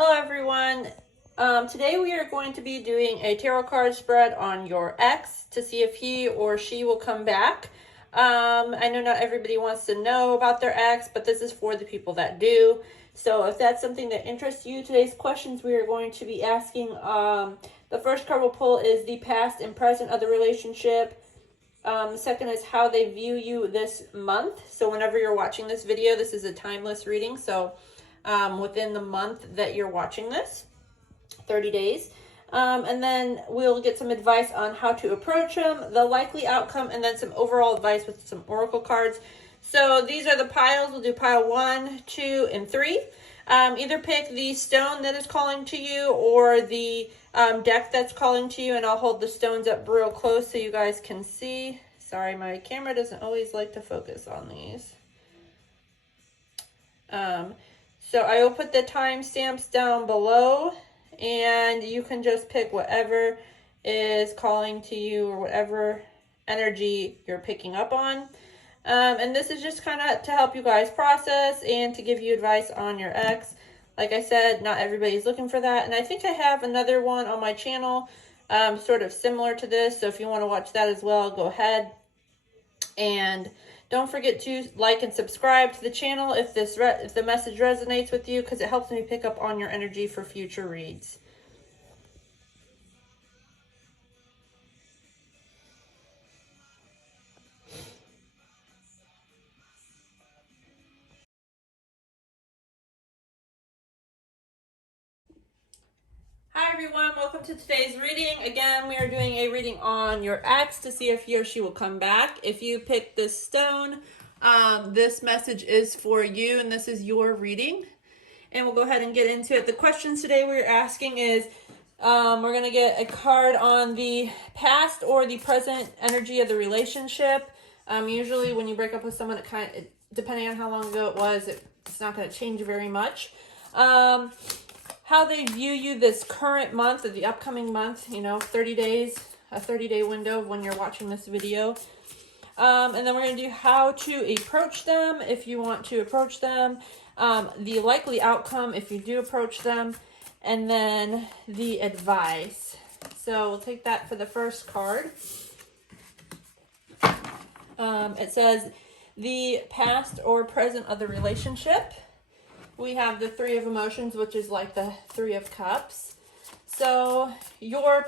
Hello everyone. Today we are going to be doing a tarot card spread on your ex to see if he or she will come back. I know not everybody wants to know about their ex, but this is for the people that do. So if that's something that interests you, today's questions we are going to be asking, the first card we'll pull is the past and present of the relationship. The second is how they view you this month. So whenever you're watching this video, this is a timeless reading. So within the month that you're watching this, 30 days. And then we'll get some advice on how to approach them, the likely outcome, and then some overall advice with some oracle cards. So these are the piles. We'll do pile 1, 2, and 3. Either pick the stone that is calling to you or the deck that's calling to you, and I'll hold the stones up real close so you guys can see. Sorry, my camera doesn't always like to focus on these. So I will put the timestamps down below, and you can just pick whatever is calling to you or whatever energy you're picking up on. And this is just kind of to help you guys process and to give you advice on your ex. Like I said, not everybody's looking for that. And I think I have another one on my channel sort of similar to this. So if you want to watch that as well, go ahead. And don't forget to like and subscribe to the channel if the message resonates with you, because it helps me pick up on your energy for future reads. Hi everyone, welcome to today's reading. Again, we are doing a reading on your ex to see if he or she will come back. If you pick this stone, this message is for you and this is your reading. And we'll go ahead and get into it. The questions today we're asking is, we're going to get a card on the past or the present energy of the relationship. Usually when you break up with someone, depending on how long ago it was, it's not going to change very much. How they view you this current month or the upcoming month, 30 days, a 30-day window of when you're watching this video. And then we're going to do how to approach them if you want to approach them, the likely outcome if you do approach them, and then the advice. So we'll take that for the first card. It says the past or present of the relationship. We have the Three of Emotions, which is like the Three of Cups. So you or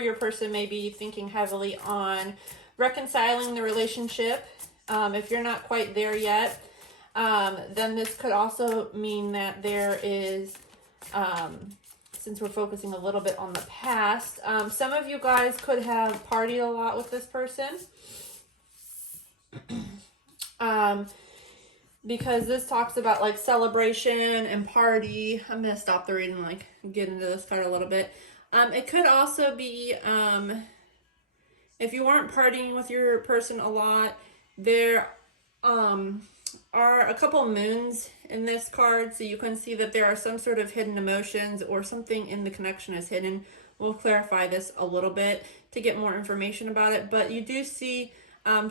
your person may be thinking heavily on reconciling the relationship. If you're not quite there yet, then this could also mean that there is, since we're focusing a little bit on the past, some of you guys could have partied a lot with this person. Because this talks about like celebration and party. I'm going to stop the reading and get into this card a little bit. It could also be, if you weren't partying with your person a lot, there are a couple moons in this card. So you can see that there are some sort of hidden emotions or something in the connection is hidden. We'll clarify this a little bit to get more information about it. But you do see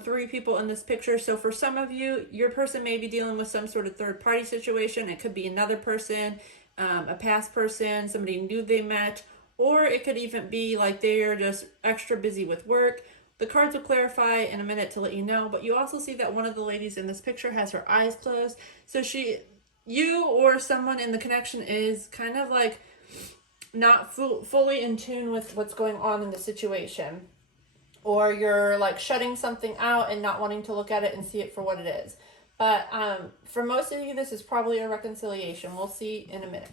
three people in this picture. So for some of you, your person may be dealing with some sort of third party situation. It could be another person, a past person, somebody new they met, or it could even be like they're just extra busy with work. The cards will clarify in a minute to let you know, but you also see that one of the ladies in this picture has her eyes closed. So you or someone in the connection is kind of like not fully in tune with what's going on in the situation. Or you're like shutting something out and not wanting to look at it and see it for what it is. But for most of you, this is probably a reconciliation. We'll see in a minute.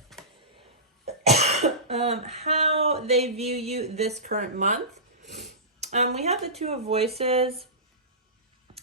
How they view you this current month. We have the Two of Voices.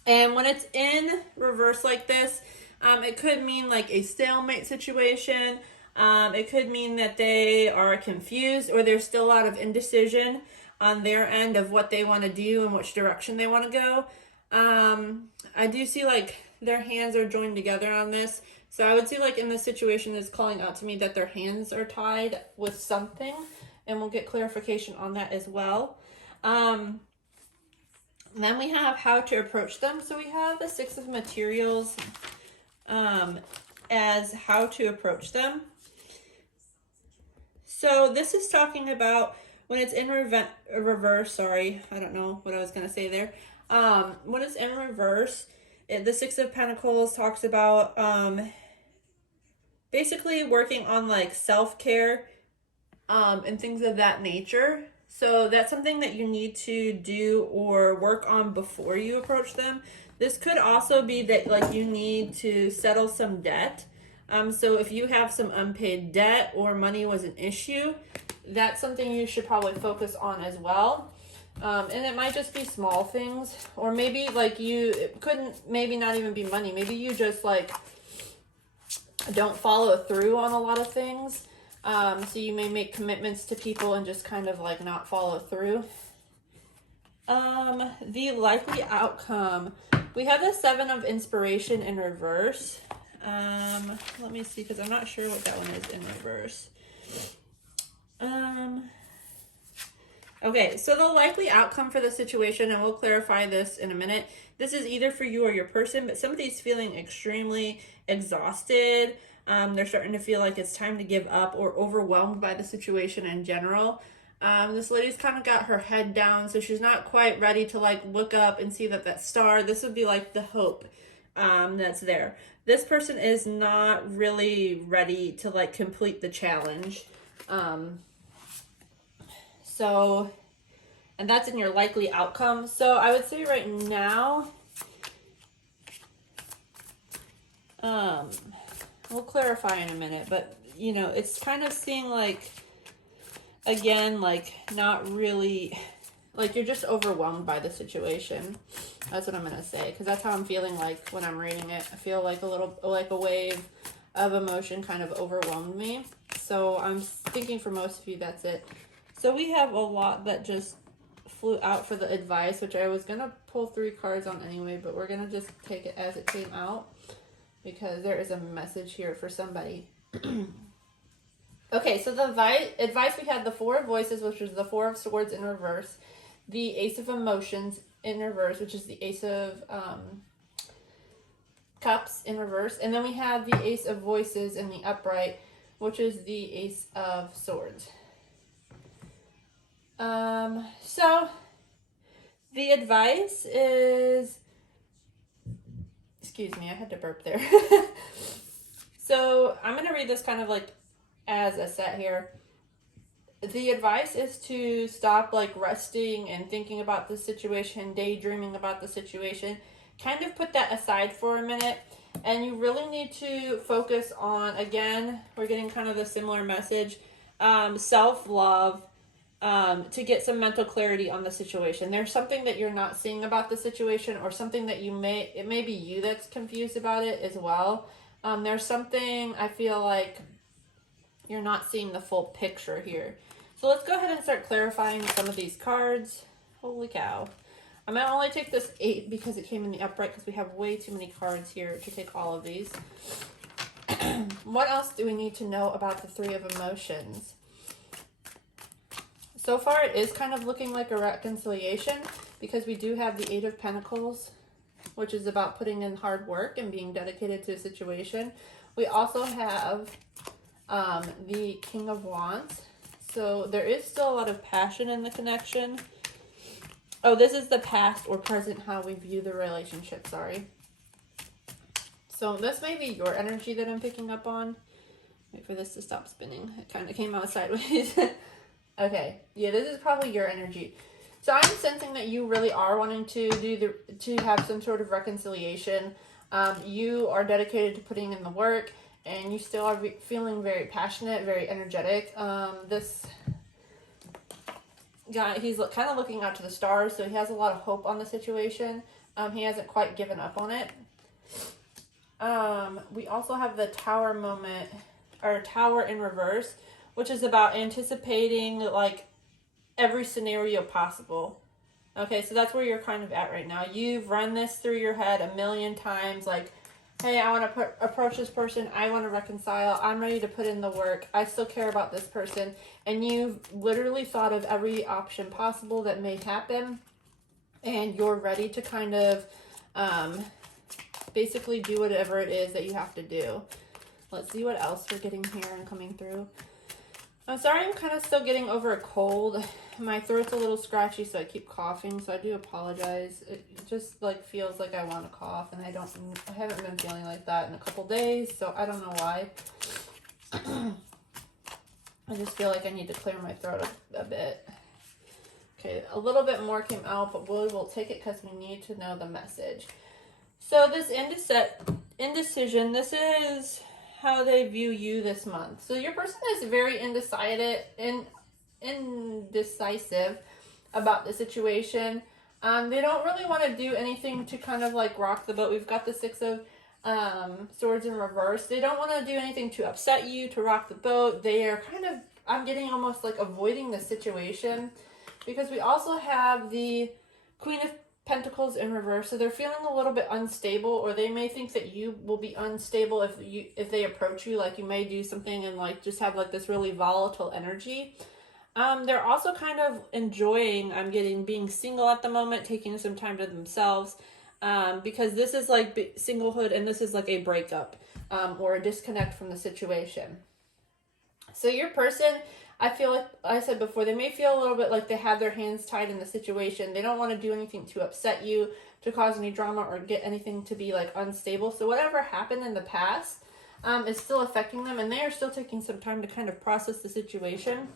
And when it's in reverse like this, it could mean like a stalemate situation. It could mean that they are confused or there's still a lot of indecision on their end of what they want to do and which direction they want to go. I do see like their hands are joined together on this. So I would see like in this situation it's calling out to me that their hands are tied with something, and we'll get clarification on that as well. Then we have how to approach them. So we have the Six of Materials as how to approach them. So this is talking about when it's in reverse. Sorry, I don't know what I was going to say there. When it's in reverse, the Six of Pentacles talks about basically working on like self-care and things of that nature. So that's something that you need to do or work on before you approach them. This could also be that like you need to settle some debt. So if you have some unpaid debt or money was an issue, that's something you should probably focus on as well. And it might just be small things, or maybe like it couldn't maybe not even be money. Maybe you just like don't follow through on a lot of things. So you may make commitments to people and just kind of like not follow through. The likely outcome, we have the Seven of Inspiration in reverse. Let me see, because I'm not sure what that one is in reverse. Okay, so the likely outcome for the situation, and we'll clarify this in a minute. This is either for you or your person, but somebody's feeling extremely exhausted. They're starting to feel like it's time to give up or overwhelmed by the situation in general. This lady's kind of got her head down, so she's not quite ready to like look up and see that star. This would be like the hope that's there. This person is not really ready to like complete the challenge. And that's in your likely outcome. So I would say right now, we'll clarify in a minute, but you know, it's kind of seeing like, again, like not really, like you're just overwhelmed by the situation. That's what I'm going to say, because that's how I'm feeling like when I'm reading it. I feel like a wave of emotion kind of overwhelmed me. So I'm thinking for most of you, that's it. So we have a lot that just flew out for the advice, which I was going to pull 3 cards on anyway, but we're going to just take it as it came out because there is a message here for somebody. Okay, so the advice, we had the Four of Voices, which is the Four of Swords in reverse, the Ace of Emotions in reverse, which is the Ace of Cups in reverse, and then we have the Ace of Voices in the upright, which is the Ace of Swords. So the advice is, excuse me, I had to burp there. So I'm going to read this kind of like as a set here. The advice is to stop like resting and thinking about the situation, daydreaming about the situation. Kind of put that aside for a minute, and you really need to focus on, again, we're getting kind of a similar message, self-love, to get some mental clarity on the situation. There's something that you're not seeing about the situation, or something that it may be you that's confused about it as well. There's something, I feel like you're not seeing the full picture here. So let's go ahead and start clarifying some of these cards. Holy cow. I'm going to only take this 8 because it came in the upright, because we have way too many cards here to take all of these. What else do we need to know about the Three of Emotions? So far, it is kind of looking like a reconciliation, because we do have the Eight of Pentacles, which is about putting in hard work and being dedicated to a situation. We also have the King of Wands. So there is still a lot of passion in the connection. Oh, this is the past or present, how we view the relationship, sorry. So this may be your energy that I'm picking up on. Wait for this to stop spinning. It kind of came out sideways. Okay, yeah, this is probably your energy. So I'm sensing that you really are wanting to have some sort of reconciliation. You are dedicated to putting in the work, and you still are feeling very passionate, very energetic. This guy, he's kind of looking out to the stars, so he has a lot of hope on the situation. He hasn't quite given up on it. We also have the Tower moment, or Tower in reverse, which is about anticipating like every scenario possible. Okay, so that's where you're kind of at right now. You've run this through your head a million times, like, hey, I want to approach this person. I want to reconcile. I'm ready to put in the work. I still care about this person. And you've literally thought of every option possible that may happen. And you're ready to kind of basically do whatever it is that you have to do. Let's see what else we're getting here and coming through. I'm sorry, I'm kind of still getting over a cold. My throat's a little scratchy, so I keep coughing, so I do apologize. It just like feels like I want to cough, and I haven't been feeling like that in a couple days, so I don't know why. I just feel like I need to clear my throat a bit. Okay, a little bit more came out, but we'll take it because we need to know the message. So this indecision, this is how they view you this month. So your person is very indecisive about the situation. They don't really want to do anything to kind of like rock the boat. We've got the Six of Swords in reverse. They don't want to do anything to upset you, to rock the boat. They are kind of, I'm getting almost like avoiding the situation, because we also have the Queen of Pentacles in reverse, so they're feeling a little bit unstable, or they may think that you will be unstable if they approach you. Like you may do something and like just have like this really volatile energy. They're also kind of enjoying, I'm getting, being single at the moment, taking some time to themselves, because this is like singlehood, and this is like a breakup or a disconnect from the situation. So your person, I feel like I said before, they may feel a little bit like they have their hands tied in the situation. They don't want to do anything to upset you, to cause any drama, or get anything to be like unstable. So whatever happened in the past is still affecting them, and they are still taking some time to kind of process the situation.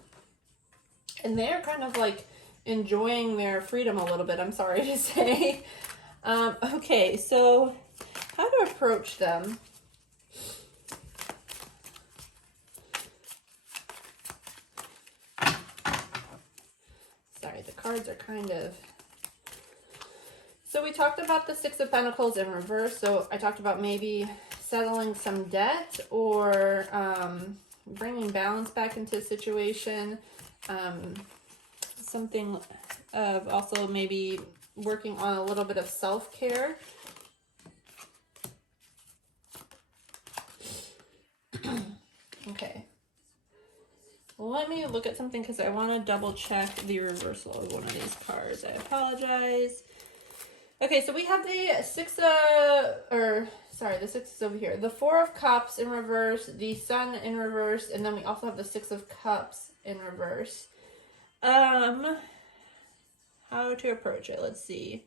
And they're kind of like enjoying their freedom a little bit, I'm sorry to say. Okay, so how to approach them. Sorry, the cards are kind of... So we talked about the Six of Pentacles in reverse. So I talked about maybe settling some debt, or bringing balance back into a situation. Something of also maybe working on a little bit of self-care. Okay. Let me look at something because I want to double check the reversal of one of these cards. I apologize. Okay, so we have the the Six is over here. The Four of Cups in reverse, the Sun in reverse, and then we also have the Six of Cups in reverse. How to approach it? Let's see.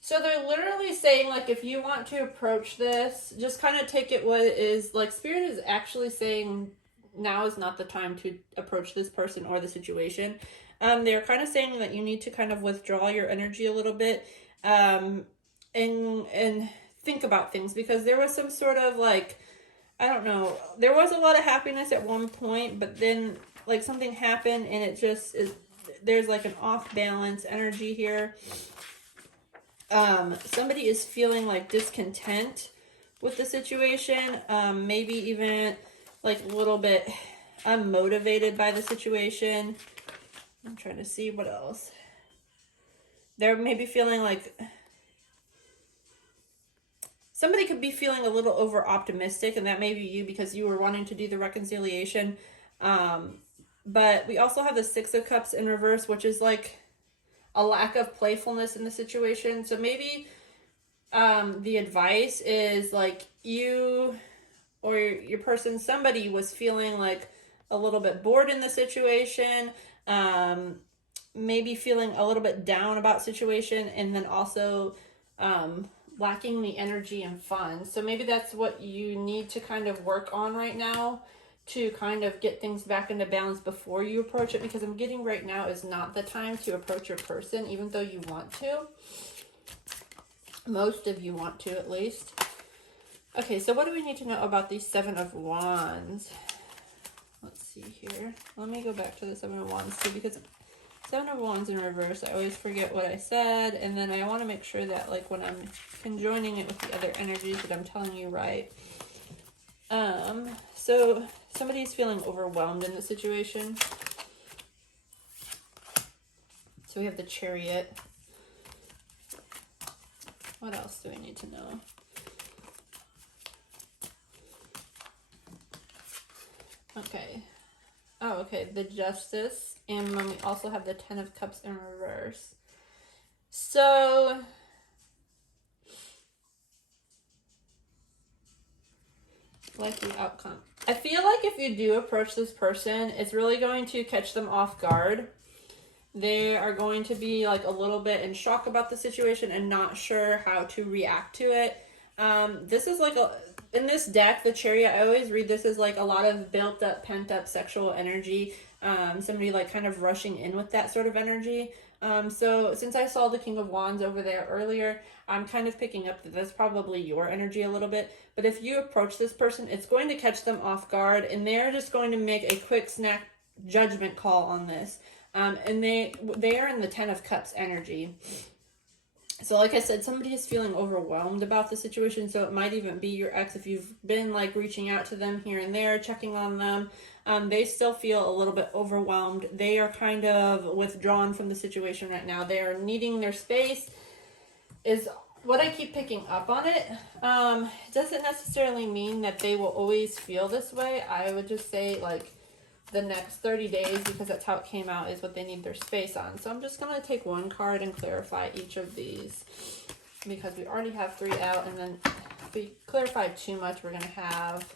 So they're literally saying, like, if you want to approach this, just kind of take it what it is. Like, Spirit is actually saying now is not the time to approach this person or the situation. They're kind of saying that you need to kind of withdraw your energy a little bit, and think about things, because there was some sort of like, I don't know, there was a lot of happiness at one point, but then like something happened and it just is, there's like an off balance energy here. Somebody is feeling like discontent with the situation, maybe even like a little bit unmotivated by the situation. I'm trying to see what else. They're maybe feeling like somebody could be feeling a little over optimistic, and that may be you because you were wanting to do the reconciliation. But we also have the Six of Cups in reverse, which is like a lack of playfulness in the situation. So maybe the advice is like you or your person, somebody was feeling like a little bit bored in the situation, maybe feeling a little bit down about situation, and then also lacking the energy and fun. So maybe that's what you need to kind of work on right now to kind of get things back into balance before you approach it, because I'm getting right now is not the time to approach your person, even though you want to. Most of you want to, at least. Okay, so what do we need to know about the Seven of Wands? Let's see here. Let me go back to the Seven of Wands too, because Seven of Wands in reverse, I always forget what I said, and then I want to make sure that like when I'm conjoining it with the other energies that I'm telling you right. So somebody's feeling overwhelmed in the situation. So we have the Chariot. What else do we need to know? Okay. Oh, okay. The Justice. And then we also have the Ten of Cups in reverse. So Likely outcome. I feel like if you do approach this person, it's really going to catch them off guard. They are going to be like a little bit in shock about the situation and not sure how to react to it. This is like in this deck, the Chariot, I always read this as like a lot of built up, pent up sexual energy. Somebody like kind of rushing in with that sort of energy. So since I saw the King of Wands over there earlier, I'm kind of picking up that that's probably your energy a little bit. But if you approach this person, it's going to catch them off guard, and they're just going to make a quick snap judgment call on this. And they are in the 10 of Cups energy. So like I said, somebody is feeling overwhelmed about the situation. So it might even be your ex if you've been like reaching out to them here and there, checking on them. They still feel a little bit overwhelmed. They are kind of withdrawn from the situation right now. They are needing their space is what I keep picking up on it. It doesn't necessarily mean that they will always feel this way. I would just say like the next 30 days, because that's how it came out, is what they need their space on. So I'm just going to take one card and clarify each of these, because we already have 3 out, and then if we clarify too much, we're going to have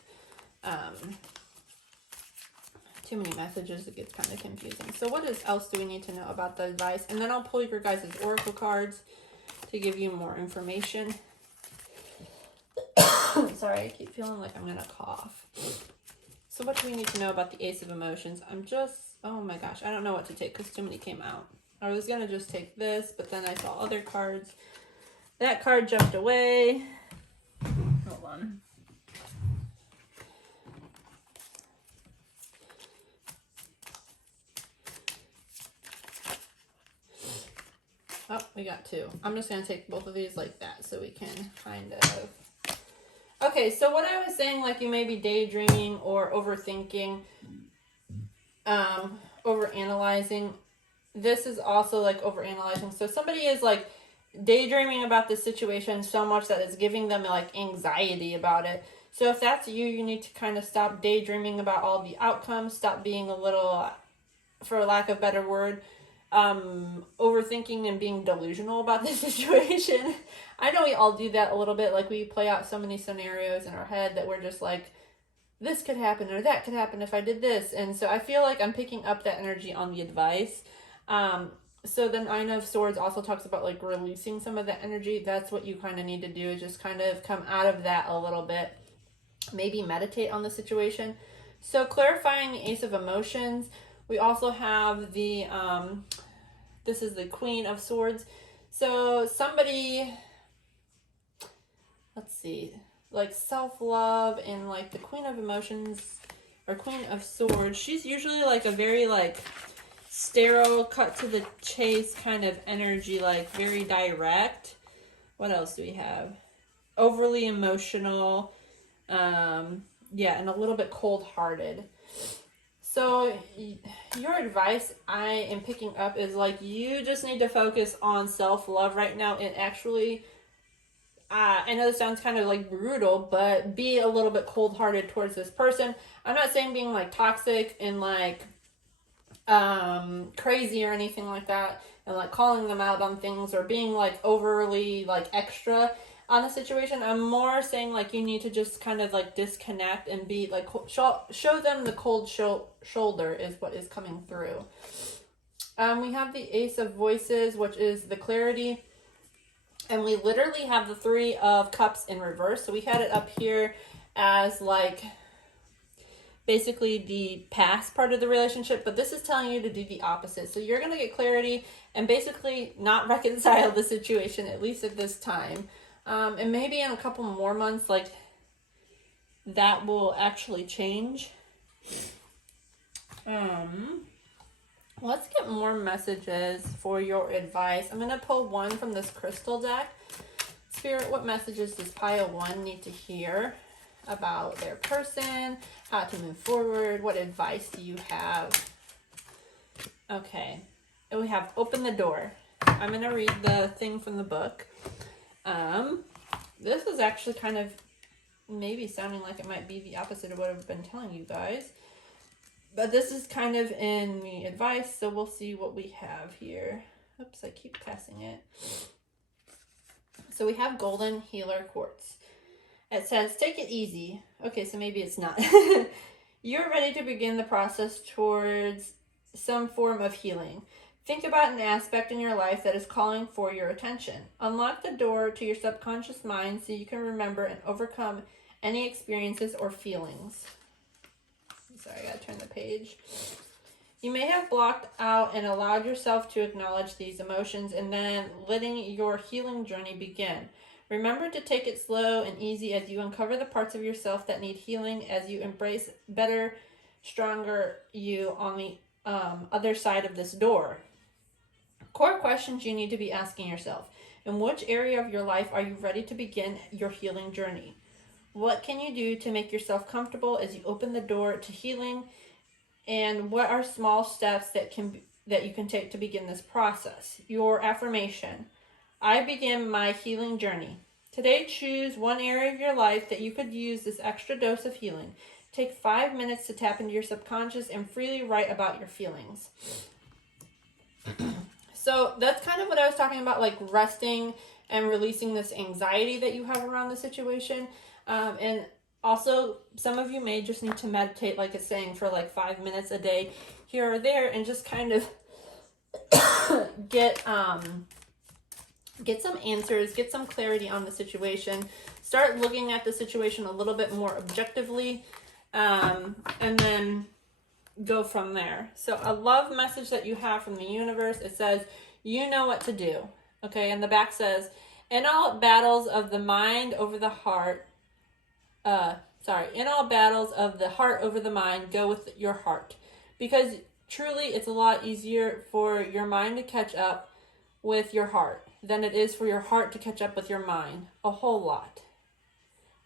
too many messages. It gets kind of confusing. So what else do we need to know about the advice? And then I'll pull your guys' oracle cards to give you more information. Sorry, I keep feeling like I'm going to cough. So what do we need to know about the Ace of Emotions? Oh my gosh, I don't know what to take because too many came out. I was going to just take this, but then I saw other cards. That card jumped away. Hold on. Oh, we got 2. I'm just going to take both of these like that so we can kind of... Okay, so what I was saying, like you may be daydreaming or overthinking, overanalyzing. This is also like overanalyzing. So somebody is like daydreaming about this situation so much that it's giving them like anxiety about it. So if that's you, you need to kind of stop daydreaming about all the outcomes. Stop being a little, for lack of a better word, overthinking and being delusional about the situation. I know we all do that a little bit. Like we play out so many scenarios in our head that we're just like, this could happen or that could happen if I did this. And so I feel like I'm picking up that energy on the advice. So the Nine of Swords also talks about like releasing some of that energy. That's what you kind of need to do, is just kind of come out of that a little bit. Maybe meditate on the situation. So clarifying the Ace of Emotions. We also have the, this is the Queen of Swords. So somebody, let's see, like self-love and like the Queen of Emotions or Queen of Swords. She's usually like a very like sterile, cut to the chase kind of energy, like very direct. What else do we have? Overly emotional. Yeah, and a little bit cold-hearted. So your advice I am picking up is like you just need to focus on self-love right now and actually, I know this sounds kind of like brutal, but be a little bit cold-hearted towards this person. I'm not saying being like toxic and like crazy or anything like that and like calling them out on things or being like overly like extra on the situation. I'm more saying like you need to just kind of like disconnect and be like show them the cold shoulder is what is coming through. We have the Ace of Voices, which is the clarity, and we literally have the 3 of Cups in reverse. So we had it up here as like basically the past part of the relationship, but this is telling you to do the opposite. So you're going to get clarity and basically not reconcile the situation, at least at this time. And maybe in a couple more months, like, that will actually change. Let's get more messages for your advice. I'm going to pull one from this crystal deck. Spirit, what messages does pile 1 need to hear about their person? How to move forward? What advice do you have? Okay. And we have open the door. I'm going to read the thing from the book. This is actually kind of maybe sounding like it might be the opposite of what I've been telling you guys, but this is kind of in the advice, so we'll see what we have here. Oops, I keep passing it. So we have Golden Healer Quartz, It says, take it easy. Okay, so maybe it's not. You're ready to begin the process towards some form of healing. Think about an aspect in your life that is calling for your attention. Unlock the door to your subconscious mind so you can remember and overcome any experiences or feelings. Sorry, I gotta turn the page. You may have blocked out and allowed yourself to acknowledge these emotions and then letting your healing journey begin. Remember to take it slow and easy as you uncover the parts of yourself that need healing, as you embrace better, stronger you on the other side of this door. Core questions you need to be asking yourself. In which area of your life are you ready to begin your healing journey? What can you do to make yourself comfortable as you open the door to healing? And what are small steps that you can take to begin this process? Your affirmation. I begin my healing journey. Today, choose one area of your life that you could use this extra dose of healing. Take 5 minutes to tap into your subconscious and freely write about your feelings. So that's kind of what I was talking about, like resting and releasing this anxiety that you have around the situation. And also, some of you may just need to meditate, like it's saying, for like 5 minutes a day here or there, and just kind of get some answers, get some clarity on the situation. Start looking at the situation a little bit more objectively, and then go from there. So a love message that you have from the universe, it says, you know what to do. Okay, and the back says, in all battles of the mind over the heart, in all battles of the heart over the mind, go with your heart. Because truly, it's a lot easier for your mind to catch up with your heart than it is for your heart to catch up with your mind. A whole lot.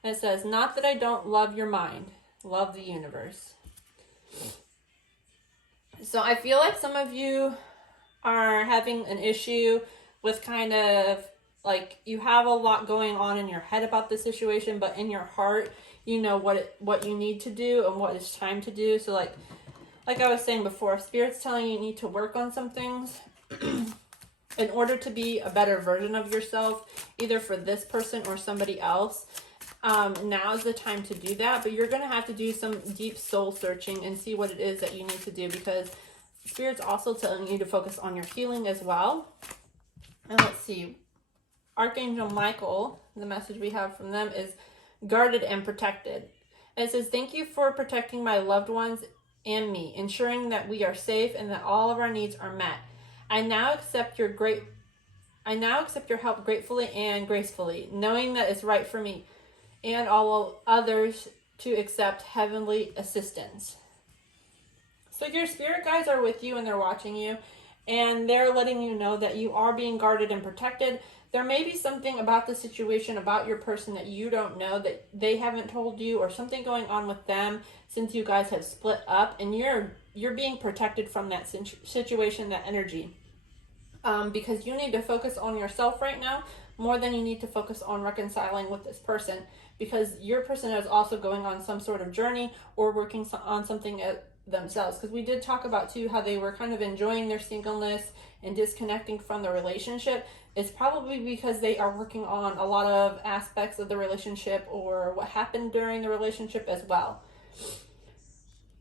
And it says, not that I don't love your mind, love the universe. So I feel like some of you are having an issue with kind of like you have a lot going on in your head about the situation, but in your heart, you know what you need to do and what it's time to do. So like I was saying before, if Spirit's telling you need to work on some things in order to be a better version of yourself, either for this person or somebody else, now is the time to do that. But you're going to have to do some deep soul searching and see what it is that you need to do, because Spirit's also telling you to focus on your healing as well. And let's see. Archangel Michael, the message we have from them is guarded and protected. And it says, thank you for protecting my loved ones and me, ensuring that we are safe and that all of our needs are met. I now accept your help gratefully and gracefully, knowing that it's right for me and all others to accept heavenly assistance. So your spirit guides are with you and they're watching you, and they're letting you know that you are being guarded and protected. There may be something about the situation, about your person, that you don't know, that they haven't told you, or something going on with them since you guys have split up, and you're being protected from that situation, that energy. Because you need to focus on yourself right now more than you need to focus on reconciling with this person, because your person is also going on some sort of journey or working on something themselves. Because we did talk about too how they were kind of enjoying their singleness and disconnecting from the relationship. It's probably because they are working on a lot of aspects of the relationship or what happened during the relationship as well.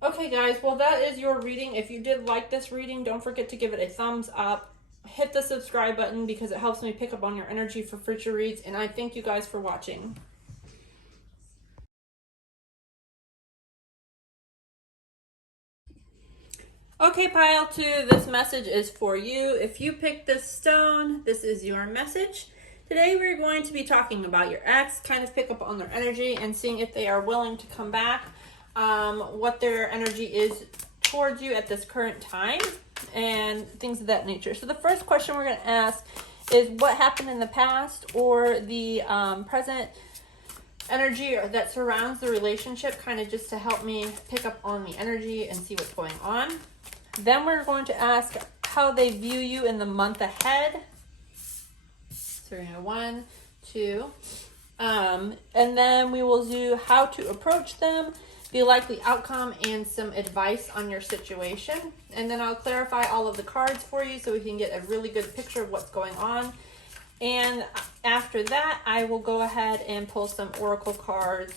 Okay guys, well that is your reading. If you did like this reading, don't forget to give it a thumbs up. Hit the subscribe button because it helps me pick up on your energy for future reads, and I thank you guys for watching. Okay, pile 2, this message is for you. If you picked this stone, this is your message. Today we're going to be talking about your ex, kind of pick up on their energy and seeing if they are willing to come back, what their energy is towards you at this current time, and things of that nature. So the first question we're going to ask is what happened in the past or the present energy that surrounds the relationship, kind of just to help me pick up on the energy and see what's going on. Then we're going to ask how they view you in the month ahead. So we're going to 1, 2. And then we will do how to approach them, the likely outcome, and some advice on your situation. And then I'll clarify all of the cards for you so we can get a really good picture of what's going on. And after that, I will go ahead and pull some oracle cards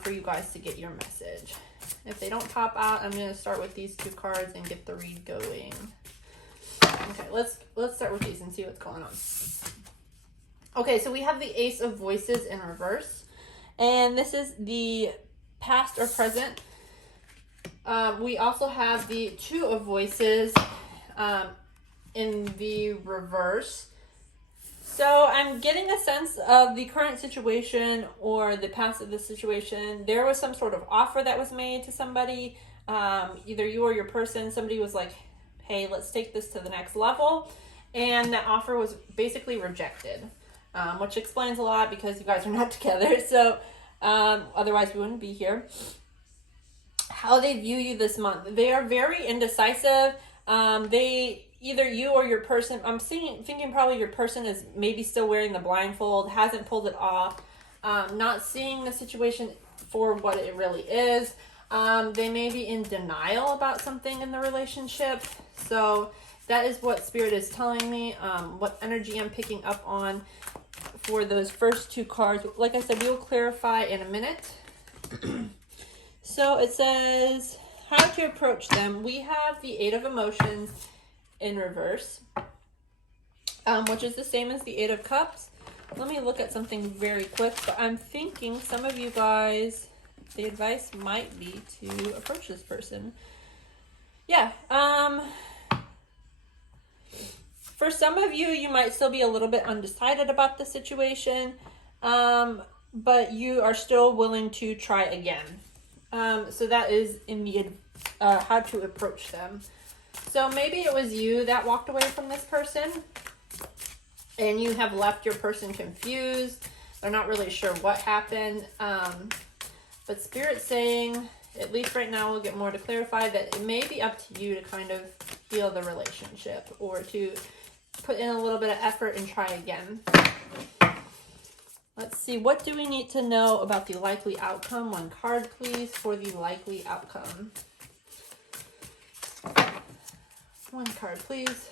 for you guys to get your message. If they don't pop out, I'm going to start with these 2 cards and get the read going. Okay, let's start with these and see what's going on. Okay, so we have the Ace of Voices in reverse. And this is the past or present. We also have the 2 of Voices in the reverse. So I'm getting a sense of the current situation or the past of the situation. There was some sort of offer that was made to somebody, either you or your person. Somebody was like, hey, let's take this to the next level. And that offer was basically rejected, which explains a lot because you guys are not together. So otherwise we wouldn't be here. How they view you this month. They are very indecisive. Either you or your person, I'm thinking probably your person is maybe still wearing the blindfold, hasn't pulled it off, not seeing the situation for what it really is. They may be in denial about something in the relationship. So that is what Spirit is telling me, what energy I'm picking up on for those first 2 cards. Like I said, we will clarify in a minute. So it says how to approach them. We have the 8 of Emotions in reverse, which is the same as the 8 of Cups. Let me look at something very quick. But I'm thinking some of you guys, the advice might be to approach this person. Yeah. For some of you, you might still be a little bit undecided about the situation, but you are still willing to try again. So that is in the how to approach them. So maybe it was you that walked away from this person and you have left your person confused. They're not really sure what happened. But Spirit's saying, at least right now, we'll get more to clarify, that it may be up to you to kind of heal the relationship or to put in a little bit of effort and try again. Let's see, what do we need to know about the likely outcome? 1 card, please, for the likely outcome. 1 card, please.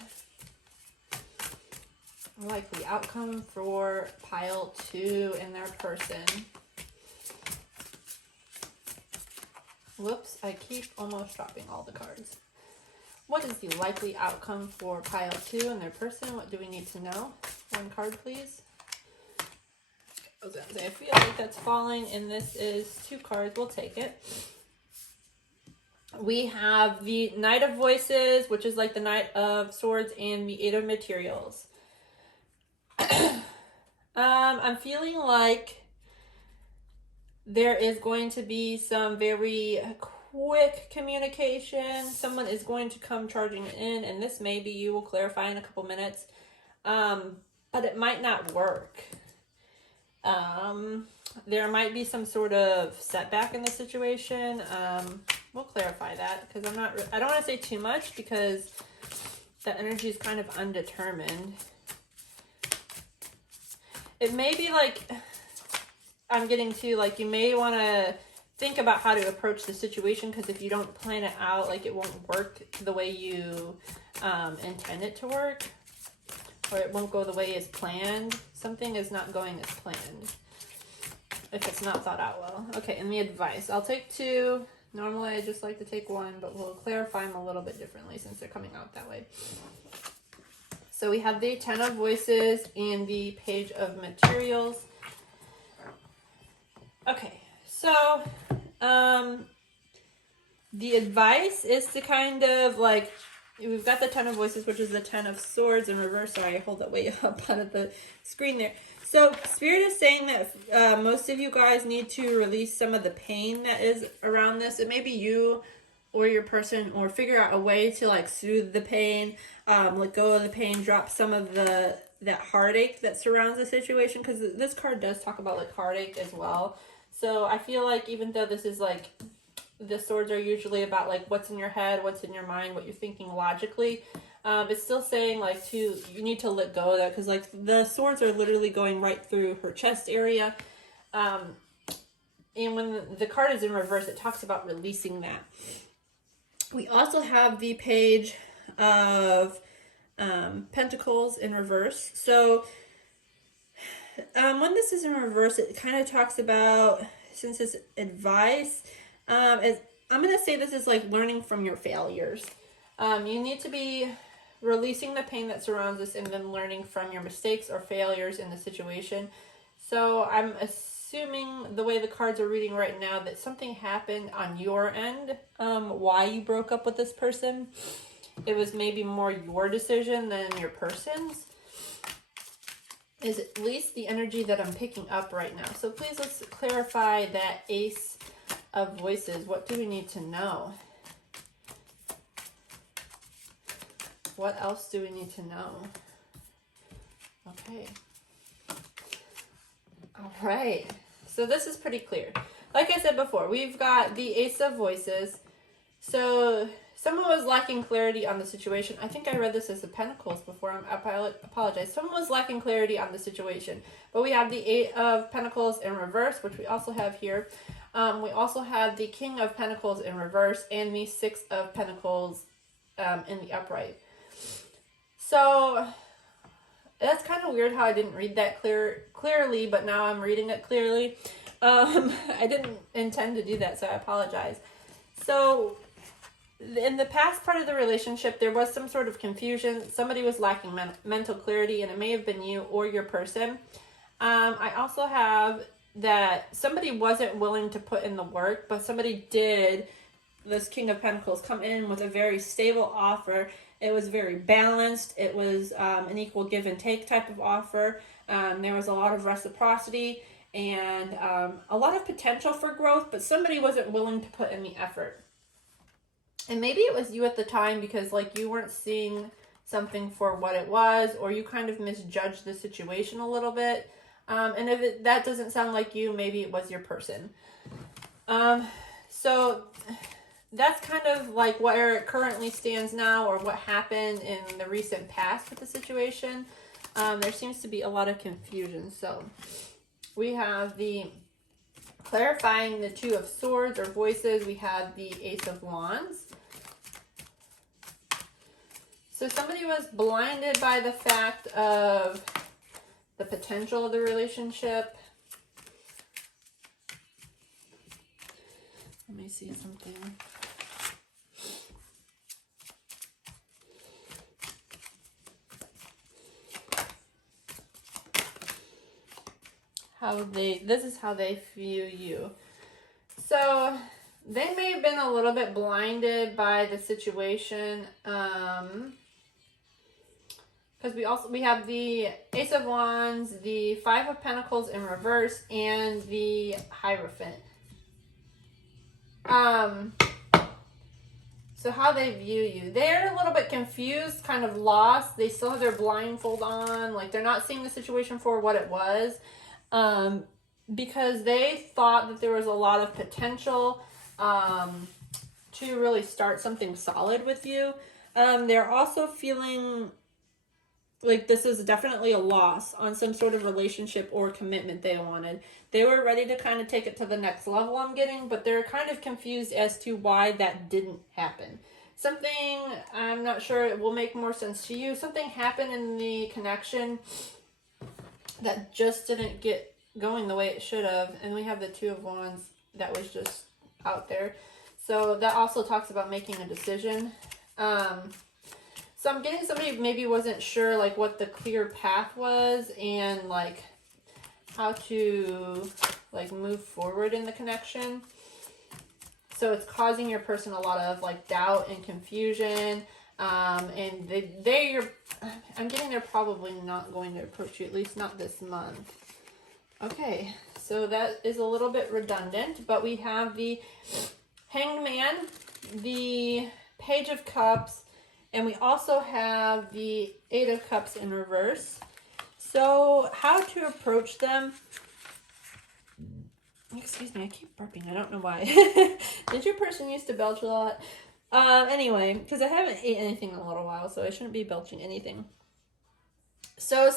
Likely outcome for pile 2 in their person. Whoops, I keep almost dropping all the cards. What is the likely outcome for pile 2 in their person? What do we need to know? 1 card, please. I was gonna say, I feel like that's falling, and this is 2 cards. We'll take it. We have the Knight of Voices, which is like the Knight of Swords, and the 8 of Materials. I'm feeling like there is going to be some very quick communication. Someone is going to come charging in, and this maybe you will clarify in a couple minutes. But it might not work. There might be some sort of setback in the situation. We'll clarify that because I don't want to say too much because the energy is kind of undetermined. It may be like, I'm getting to, like, you may want to think about how to approach the situation, because if you don't plan it out, like, it won't work the way you intend it to work, or it won't go the way it's planned. Something is not going as planned if it's not thought out well. Okay, and the advice. I'll take 2. Normally I just like to take 1, but we'll clarify them a little bit differently since they're coming out that way. So we have the 10 of Voices and the Page of Materials. Okay, so the advice is to kind of like, we've got the 10 of Voices, which is the 10 of Swords in reverse. Sorry, I hold that way up out of the screen there. So Spirit is saying that most of you guys need to release some of the pain that is around this. It may be you or your person, or figure out a way to like soothe the pain, let go of the pain, drop some of that heartache that surrounds the situation, because this card does talk about like heartache as well. So I feel like even though this is like, the swords are usually about like what's in your head, what's in your mind, what you're thinking logically, it's still saying like you need to let go of that, because like the swords are literally going right through her chest area. And when the card is in reverse, it talks about releasing that. We also have the Page of Pentacles in reverse. So when this is in reverse, it kind of talks about, since it's advice, I'm going to say this is like learning from your failures. You need to be releasing the pain that surrounds us and then learning from your mistakes or failures in the situation. So I'm assuming the way the cards are reading right now that something happened on your end, why you broke up with this person. It was maybe more your decision than your person's, is at least the energy that I'm picking up right now. So please let's clarify that Ace of Voices. What do we need to know? What else do we need to know? Okay. All right. So this is pretty clear. Like I said before, we've got the Ace of Voices. So someone was lacking clarity on the situation. I think I read this as the Pentacles before. I apologize. Someone was lacking clarity on the situation. But we have the Eight of Pentacles in reverse, which we also have here. We also have the King of Pentacles in reverse and the Six of Pentacles in the upright. So that's kind of weird how I didn't read that clearly, but now I'm reading it clearly. I didn't intend to do that, so I apologize. So in the past part of the relationship, there was some sort of confusion. Somebody was lacking mental clarity, and it may have been you or your person. I also have that somebody wasn't willing to put in the work, but somebody did, this King of Pentacles, come in with a very stable offer. It was very balanced. It was an equal give and take type of offer. There was a lot of reciprocity and a lot of potential for growth, but somebody wasn't willing to put in the effort. And maybe it was you at the time because like you weren't seeing something for what it was, or you kind of misjudged the situation a little bit. And if that doesn't sound like you, maybe it was your person. So that's kind of like where it currently stands now, or what happened in the recent past with the situation. There seems to be a lot of confusion. So we have the clarifying the Two of Swords or Voices. We have the Ace of Wands. So somebody was blinded by the fact of the potential of the relationship. Let me see something. This is how they view you. So they may have been a little bit blinded by the situation. Because we have the Ace of Wands, the Five of Pentacles in reverse, and the Hierophant. So how they view you. They're a little bit confused, kind of lost. They still have their blindfold on. Like they're not seeing the situation for what it was. Because they thought that there was a lot of potential to really start something solid with you. They're also feeling like this is definitely a loss on some sort of relationship or commitment they wanted. They were ready to kind of take it to the next level, I'm getting, but they're kind of confused as to why that didn't happen. Something, I'm not sure it will make more sense to you. Something happened in the connection that just didn't get going the way it should have. And we have the Two of Wands that was just out there. So that also talks about making a decision. So I'm getting somebody maybe wasn't sure like what the clear path was and like how to like move forward in the connection. So it's causing your person a lot of like doubt and confusion. And I'm getting they're probably not going to approach you, at least not this month. Okay, so that is a little bit redundant, but we have the Hanged Man, the Page of Cups, and we also have the Eight of Cups in reverse. So how to approach them. Excuse me, I keep burping. I don't know why. Did your person used to belch a lot? Anyway, because I haven't ate anything in a little while, so I shouldn't be belching anything. So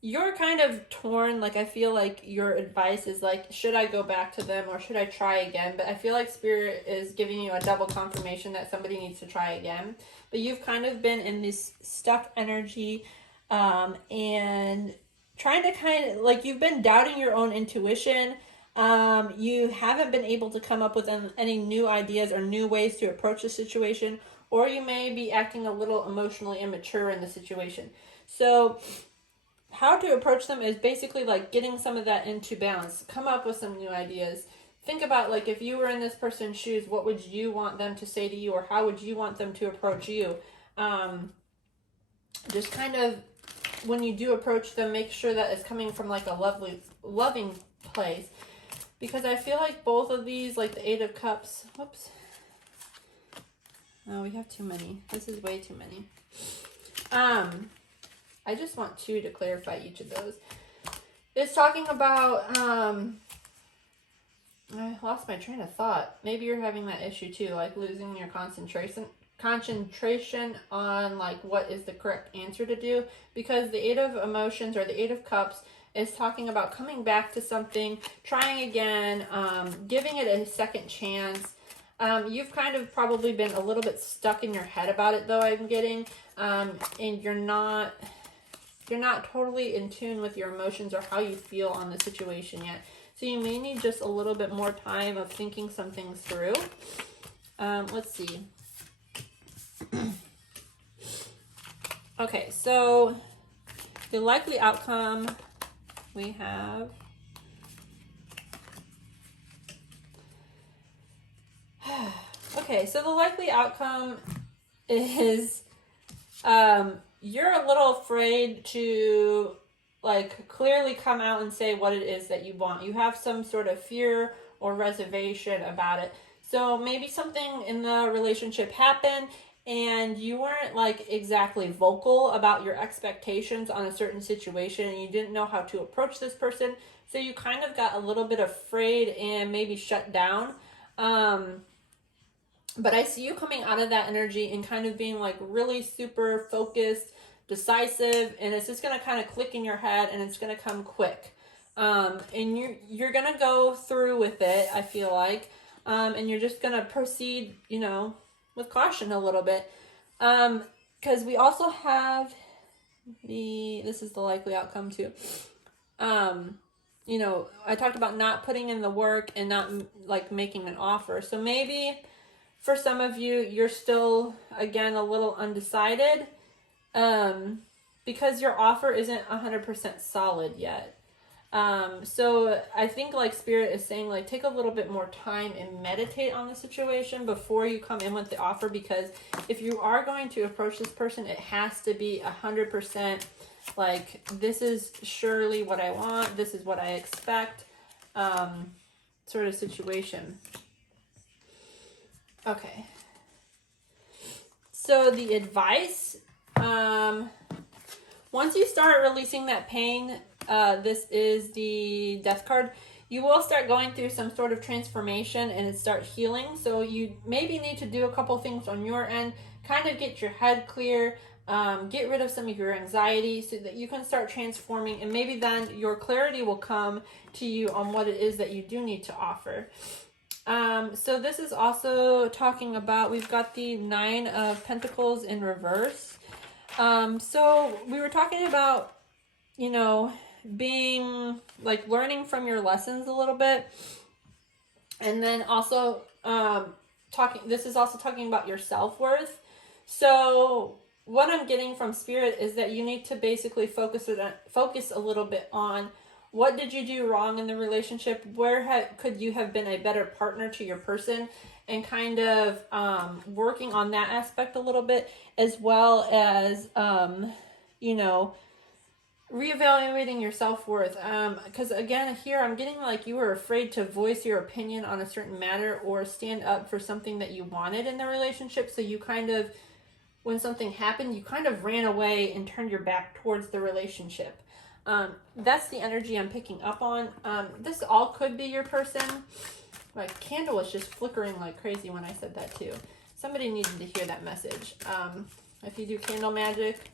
you're kind of torn. Like, I feel like your advice is like, should I go back to them or should I try again? But I feel like Spirit is giving you a double confirmation that somebody needs to try again. But you've kind of been in this stuck energy, and trying to kind of, like, you've been doubting your own intuition. You haven't been able to come up with any new ideas or new ways to approach the situation, or you may be acting a little emotionally immature in the situation. So how to approach them is basically like getting some of that into balance. Come up with some new ideas. Think about, like, if you were in this person's shoes, what would you want them to say to you, or how would you want them to approach you? Just kind of, when you do approach them, make sure that it's coming from like a loving place. Because I feel like both of these, like the Eight of Cups, whoops. Oh, we have too many. This is way too many. I just want two to clarify each of those. It's talking about, I lost my train of thought. Maybe you're having that issue too, like losing your concentration on like what is the correct answer to do. Because the Eight of Emotions, or the Eight of Cups, is talking about coming back to something, trying again, giving it a second chance. You've kind of probably been a little bit stuck in your head about it, though, I'm getting, and you're not totally in tune with your emotions or how you feel on the situation yet. So you may need just a little bit more time of thinking some things through. Let's see. Okay, so the likely outcome we have, okay, so the likely outcome is you're a little afraid to like clearly come out and say what it is that you want. You have some sort of fear or reservation about it. So maybe something in the relationship happened and you weren't like exactly vocal about your expectations on a certain situation, and you didn't know how to approach this person. So you kind of got a little bit afraid and maybe shut down. But I see you coming out of that energy and kind of being like really super focused, decisive, and it's just going to kind of click in your head, and it's going to come quick. And you're going to go through with it, I feel like. And you're just going to proceed, you know, with caution a little bit. Because we also have this is the likely outcome too. You know, I talked about not putting in the work and not like making an offer. So maybe for some of you, you're still, again, a little undecided, because your offer isn't 100% solid yet. So I think like Spirit is saying, like, take a little bit more time and meditate on the situation before you come in with the offer, because if you are going to approach this person, it has to be 100% like, this is surely what I want, this is what I expect, sort of situation. Okay. So the advice, once you start releasing that pain, this is the Death card, you will start going through some sort of transformation and it start healing. So you maybe need to do a couple things on your end, kind of get your head clear, get rid of some of your anxiety so that you can start transforming, and maybe then your clarity will come to you on what it is that you do need to offer. So this is also talking about, we've got the Nine of Pentacles in reverse. So we were talking about, you know, being like learning from your lessons a little bit. And then also, this is also talking about your self-worth. So what I'm getting from Spirit is that you need to basically focus a little bit on, what did you do wrong in the relationship? Where could you have been a better partner to your person? And kind of working on that aspect a little bit, as well as, you know, reevaluating your self-worth. Because again, here I'm getting like you were afraid to voice your opinion on a certain matter or stand up for something that you wanted in the relationship. So you kind of, when something happened, you kind of ran away and turned your back towards the relationship. That's the energy I'm picking up on. This all could be your person. My candle was just flickering like crazy when I said that too. Somebody needed to hear that message. If you do candle magic,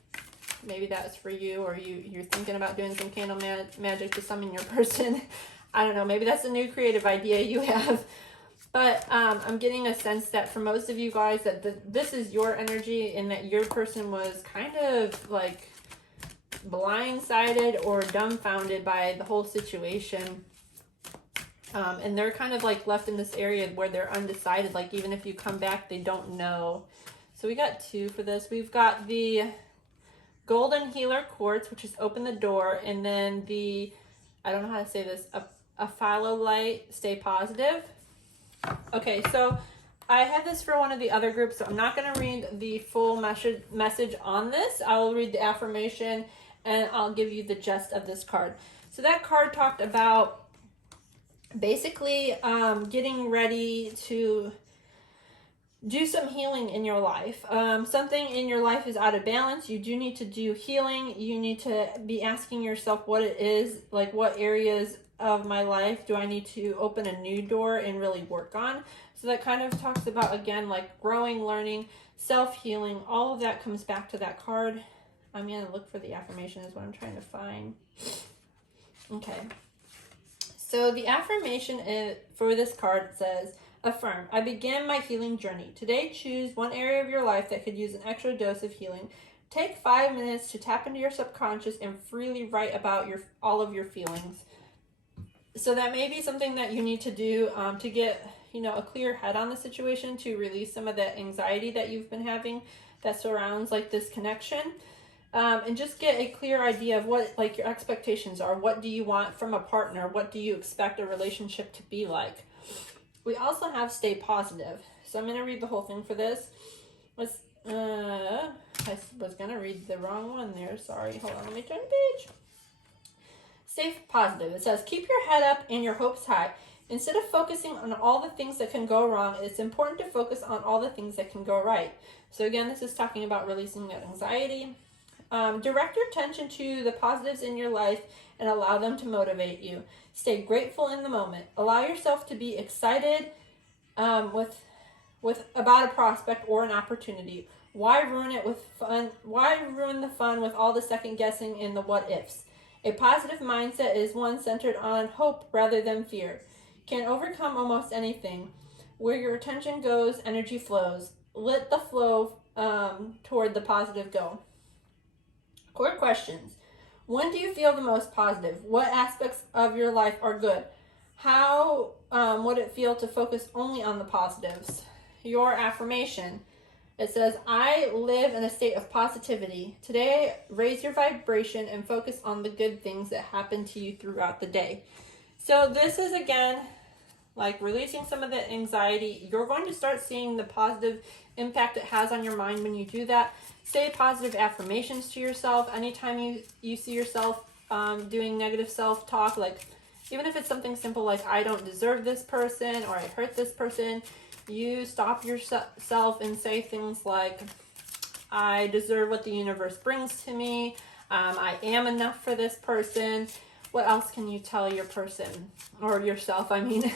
maybe that's for you, or you're thinking about doing some candle magic to summon your person. I don't know, maybe that's a new creative idea you have. But I'm getting a sense that for most of you guys that this is your energy, and that your person was kind of like blindsided or dumbfounded by the whole situation. And they're kind of like left in this area where they're undecided. Like even if you come back, they don't know. So we got 2 for this. We've got the Golden Healer Quartz, which is open the door. And then the, I don't know how to say this, a Philolite, stay positive. Okay, so I had this for one of the other groups, so I'm not going to read the full message on this. I will read the affirmation and I'll give you the gist of this card. So that card talked about basically getting ready to do some healing in your life. Something in your life is out of balance. You do need to do healing. You need to be asking yourself what it is, like what areas of my life do I need to open a new door and really work on. So that kind of talks about, again, like growing, learning, self-healing. All of that comes back to that card. I'm going to look for the affirmation is what I'm trying to find. Okay. So the affirmation for this card says, affirm, I begin my healing journey. Today, choose one area of your life that could use an extra dose of healing. Take 5 minutes to tap into your subconscious and freely write about all of your feelings. So that may be something that you need to do to get, a clear head on the situation, to release some of that anxiety that you've been having that surrounds like this connection. And just get a clear idea of what like your expectations are. What do you want from a partner? What do you expect a relationship to be like? We also have stay positive. So I'm going to read the whole thing for this. I was going to read the wrong one there. Sorry. Hold on. Let me turn the page. Stay positive. It says, keep your head up and your hopes high. Instead of focusing on all the things that can go wrong, it's important to focus on all the things that can go right. So again, this is talking about releasing that anxiety. Direct your attention to the positives in your life and allow them to motivate you. Stay grateful in the moment. Allow yourself to be excited with about a prospect or an opportunity. Why ruin it with fun? Why ruin the fun with all the second guessing and the what ifs? A positive mindset is one centered on hope rather than fear. Can overcome almost anything. Where your attention goes, energy flows. Let the flow toward the positive go. Core questions. When do you feel the most positive? What aspects of your life are good? How would it feel to focus only on the positives? Your affirmation. It says, I live in a state of positivity. Today, raise your vibration and focus on the good things that happen to you throughout the day. So this is, again, like releasing some of the anxiety. You're going to start seeing the positive impact it has on your mind when you do that. Say positive affirmations to yourself. Anytime you see yourself doing negative self-talk, like even if it's something simple like I don't deserve this person or I hurt this person, you stop yourself and say things like I deserve what the universe brings to me. I am enough for this person. What else can you tell your person or yourself? I mean,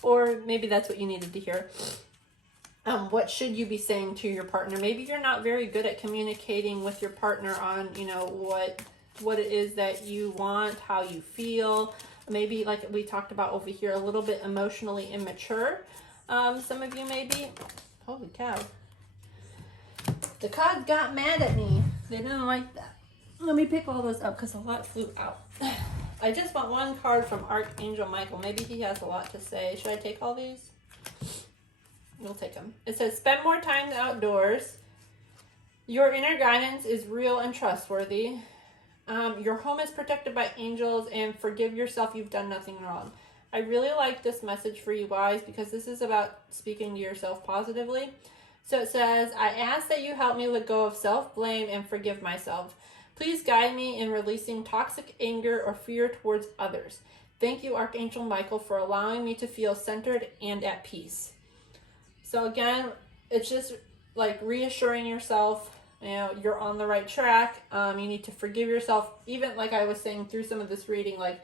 or maybe that's what you needed to hear. What should you be saying to your partner? Maybe you're not very good at communicating with your partner on, what it is that you want, how you feel. Maybe like we talked about over here, a little bit emotionally immature. Some of you may be. Holy cow. The cards got mad at me. They didn't like that. Let me pick all those up because a lot flew out. I just want one card from Archangel Michael. Maybe he has a lot to say. Should I take all these? We'll take them. It says, spend more time outdoors. Your inner guidance is real and trustworthy. Your home is protected by angels, and forgive yourself, you've done nothing wrong. I really like this message for you guys because this is about speaking to yourself positively. So it says, I ask that you help me let go of self-blame and forgive myself. Please guide me in releasing toxic anger or fear towards others. Thank you, Archangel Michael, for allowing me to feel centered and at peace. So again, it's just like reassuring yourself, you're on the right track. You need to forgive yourself. Even like I was saying through some of this reading, like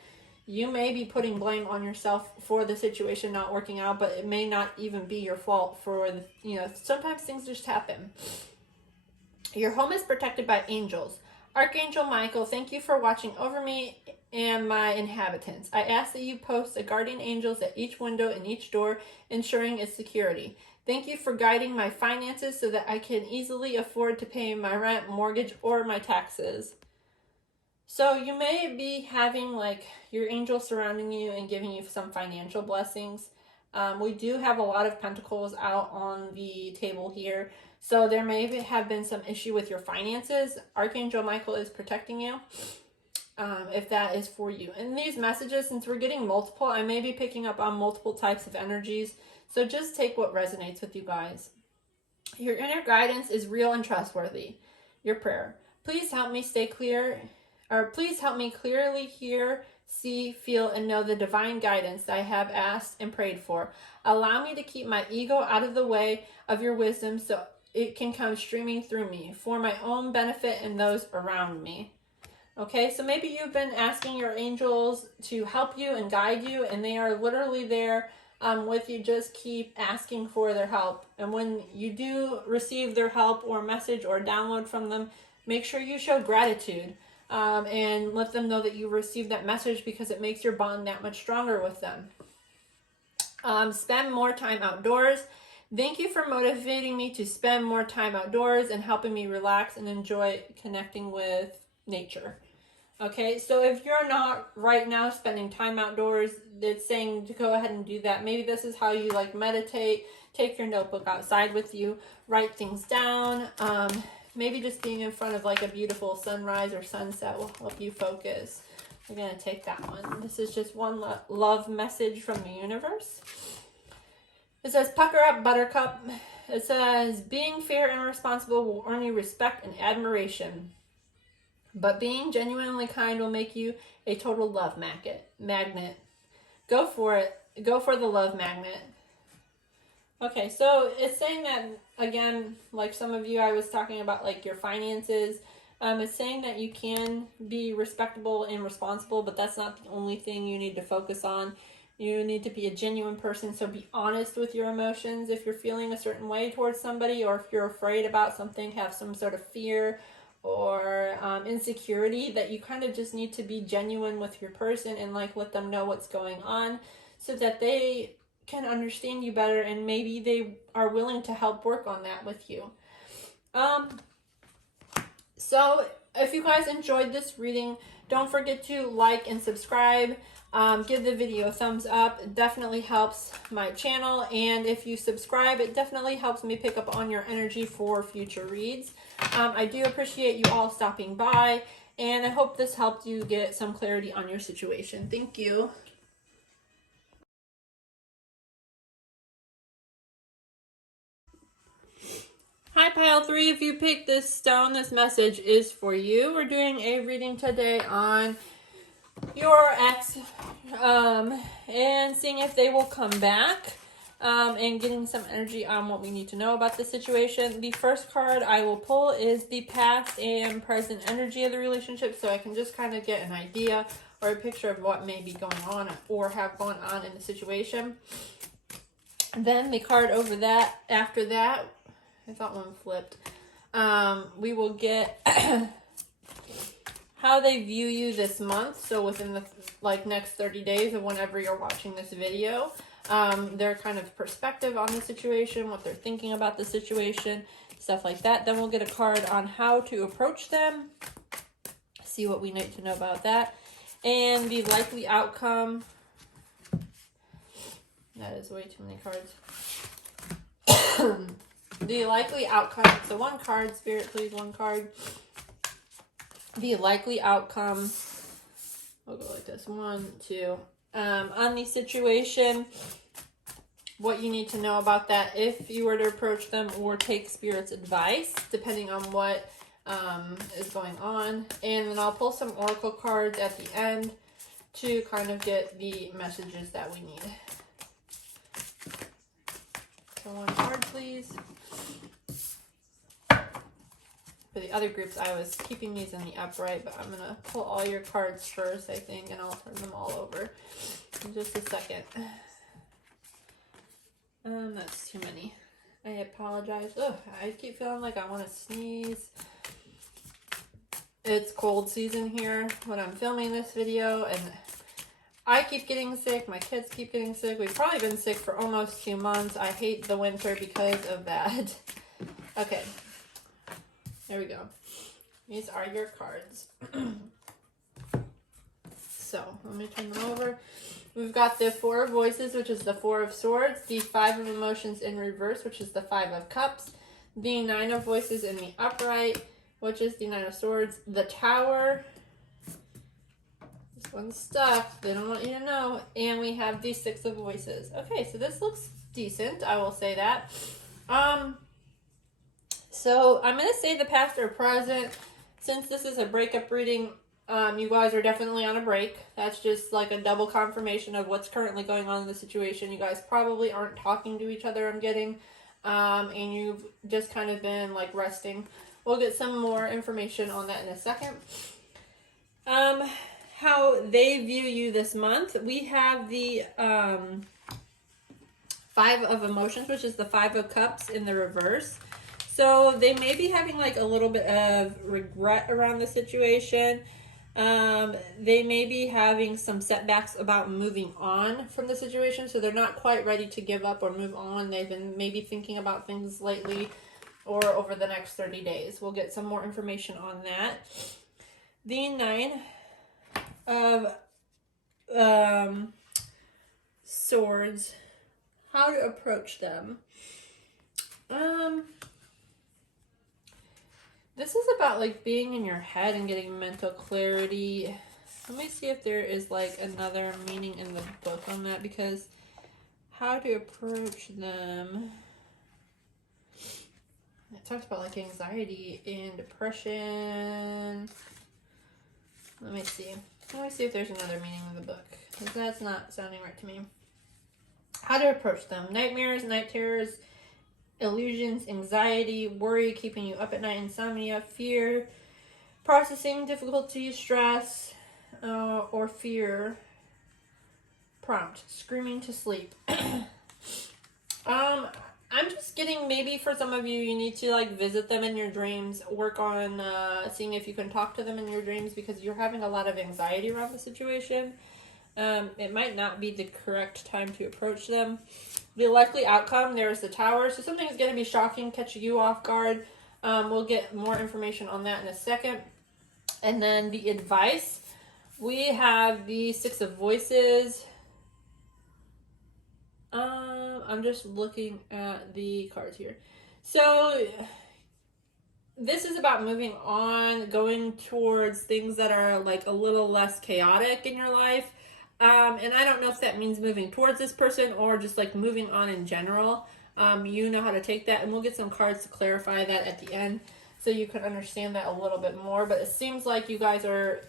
you may be putting blame on yourself for the situation not working out, but it may not even be your fault for sometimes things just happen. Your home is protected by angels. Archangel Michael, thank you for watching over me and my inhabitants. I ask that you post a guardian angels at each window and each door, ensuring its security. Thank you for guiding my finances so that I can easily afford to pay my rent, mortgage, or my taxes. So you may be having like your angels surrounding you and giving you some financial blessings. We do have a lot of pentacles out on the table here. So there may have been some issue with your finances. Archangel Michael is protecting you. If that is for you. In these messages, since we're getting multiple, I may be picking up on multiple types of energies. So just take what resonates with you guys. Your inner guidance is real and trustworthy. Your prayer. Please help me stay clear, or please help me clearly hear, see, feel, and know the divine guidance I have asked and prayed for. Allow me to keep my ego out of the way of your wisdom so it can come streaming through me for my own benefit and those around me. Okay, so maybe you've been asking your angels to help you and guide you, and they are literally there with you. Just keep asking for their help. And when you do receive their help or message or download from them, make sure you show gratitude and let them know that you received that message, because it makes your bond that much stronger with them. Spend more time outdoors. Thank you for motivating me to spend more time outdoors and helping me relax and enjoy connecting with nature. Okay, so if you're not right now spending time outdoors, it's saying to go ahead and do that. Maybe this is how you like meditate. Take your notebook outside with you, write things down. Maybe just being in front of like a beautiful sunrise or sunset will help you focus. We're going to take that one. This is just one love message from the universe. It says, pucker up, buttercup. It says, being fair and responsible will earn you respect and admiration. But being genuinely kind will make you a total love magnet. Go for it. Go for the love magnet. Okay, so it's saying that, again, like some of you, I was talking about like your finances. It's saying that you can be respectable and responsible, but that's not the only thing you need to focus on. You need to be a genuine person, so be honest with your emotions. If you're feeling a certain way towards somebody, or if you're afraid about something, have some sort of fear or insecurity, that you kind of just need to be genuine with your person and like let them know what's going on so that they can understand you better, and maybe they are willing to help work on that with you. So if you guys enjoyed this reading, don't forget to like and subscribe. Give the video a thumbs up. It definitely helps my channel, and if you subscribe, it definitely helps me pick up on your energy for future reads. I do appreciate you all stopping by, and I hope this helped you get some clarity on your situation. Thank you. Hi, Pile 3. If you picked this stone, this message is for you. We're doing a reading today on your ex and seeing if they will come back and getting some energy on what we need to know about the situation. The first card I will pull is the past and present energy of the relationship, so I can just kind of get an idea or a picture of what may be going on or have gone on in the situation. Then the card over that, after that, I thought one flipped. We will get how they view you this month. So within the next 30 days of whenever you're watching this video, their kind of perspective on the situation, what they're thinking about the situation, stuff like that. Then we'll get a card on how to approach them, see what we need to know about that, and the likely outcome. That is way too many cards. The likely outcome. So one card, Spirit, please, one card. The likely outcome. We'll go like this. 1, 2. On the situation, what you need to know about that if you were to approach them or take Spirit's advice, depending on what is going on. And then I'll pull some oracle cards at the end to kind of get the messages that we need. So one card, please. For the other groups, I was keeping these in the upright, but I'm going to pull all your cards first, I think, and I'll turn them all over in just a second. That's too many. I apologize. Ugh, I keep feeling like I want to sneeze. It's cold season here when I'm filming this video, and I keep getting sick. My kids keep getting sick. We've probably been sick for almost 2 months. I hate the winter because of that. Okay. There we go. These are your cards. So let me turn them over. We've got the Four of Voices, which is the Four of Swords, the Five of Emotions in reverse, which is the Five of Cups, the Nine of Voices in the upright, which is the Nine of Swords, the Tower. This one's stuck. They don't want you to know. And we have the Six of Voices. Okay, so this looks decent. I will say that. So I'm going to say the past or present. Since this is a breakup reading, you guys are definitely on a break. That's just like a double confirmation of what's currently going on in the situation. You guys probably aren't talking to each other, I'm getting. And you've just kind of been like resting. We'll get some more information on that in a second. How they view you this month. We have the Five of Emotions, which is the Five of Cups in the reverse. So they may be having like a little bit of regret around the situation. They may be having some setbacks about moving on from the situation, so they're not quite ready to give up or move on. They've been maybe thinking about things lately or over the next 30 days. We'll get some more information on that. The Nine of Swords. How to approach them. This is about like being in your head and getting mental clarity. Let me see if there is like another meaning in the book on that, because how to approach them. It talks about like anxiety and depression. Let me see. Let me see if there's another meaning in the book, because that's not sounding right to me. How to approach them. Nightmares, night terrors, illusions, anxiety, worry, keeping you up at night, insomnia, fear, processing difficulty, stress, or fear. Prompt, screaming to sleep. I'm just getting, maybe for some of you, you need to like visit them in your dreams, work on seeing if you can talk to them in your dreams, because you're having a lot of anxiety around the situation. It might not be the correct time to approach them. The likely outcome, there's the Tower. So something is going to be shocking, catch you off guard. We'll get more information on that in a second. And then the advice, we have the Six of Voices. I'm just looking at the cards here. So this is about moving on, going towards things that are like a little less chaotic in your life. And I don't know if that means moving towards this person or just like moving on in general. You know how to take that, and we'll get some cards to clarify that at the end so you can understand that a little bit more. But it seems like you guys are,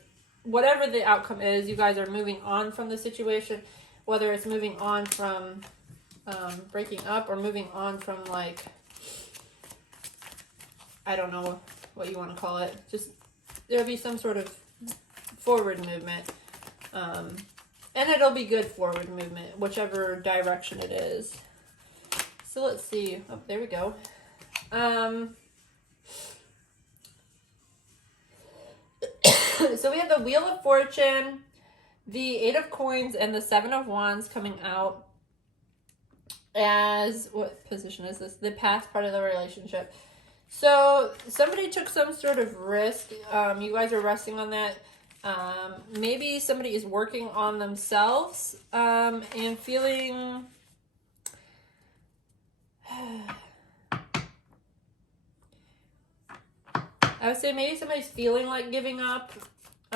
whatever the outcome is, you guys are moving on from the situation, whether it's moving on from breaking up or moving on from like, I don't know what you want to call it. Just there'll be some sort of forward movement. And it'll be good forward movement, whichever direction it is. So let's see. Oh, there we go. So we have the Wheel of Fortune, the Eight of Coins, and the Seven of Wands coming out as, what position is this? The past part of the relationship. So somebody took some sort of risk. You guys are resting on that. Maybe somebody is working on themselves and feeling I would say maybe somebody's feeling like giving up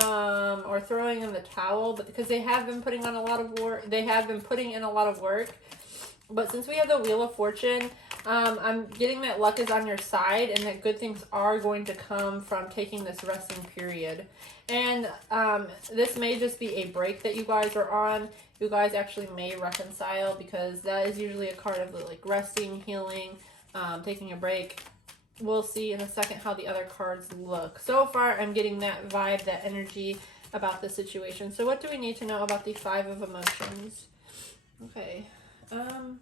or throwing in the towel, but because they have been putting on a lot of work, they have been putting in a lot of work. But since we have the Wheel of Fortune, I'm getting that luck is on your side and that good things are going to come from taking this resting period. And this may just be a break that you guys are on. You guys actually may reconcile, because that is usually a card of like resting, healing, taking a break. We'll see in a second how the other cards look. So far, I'm getting that vibe, that energy about the situation. So what do we need to know about the Five of Emotions? Okay. I'm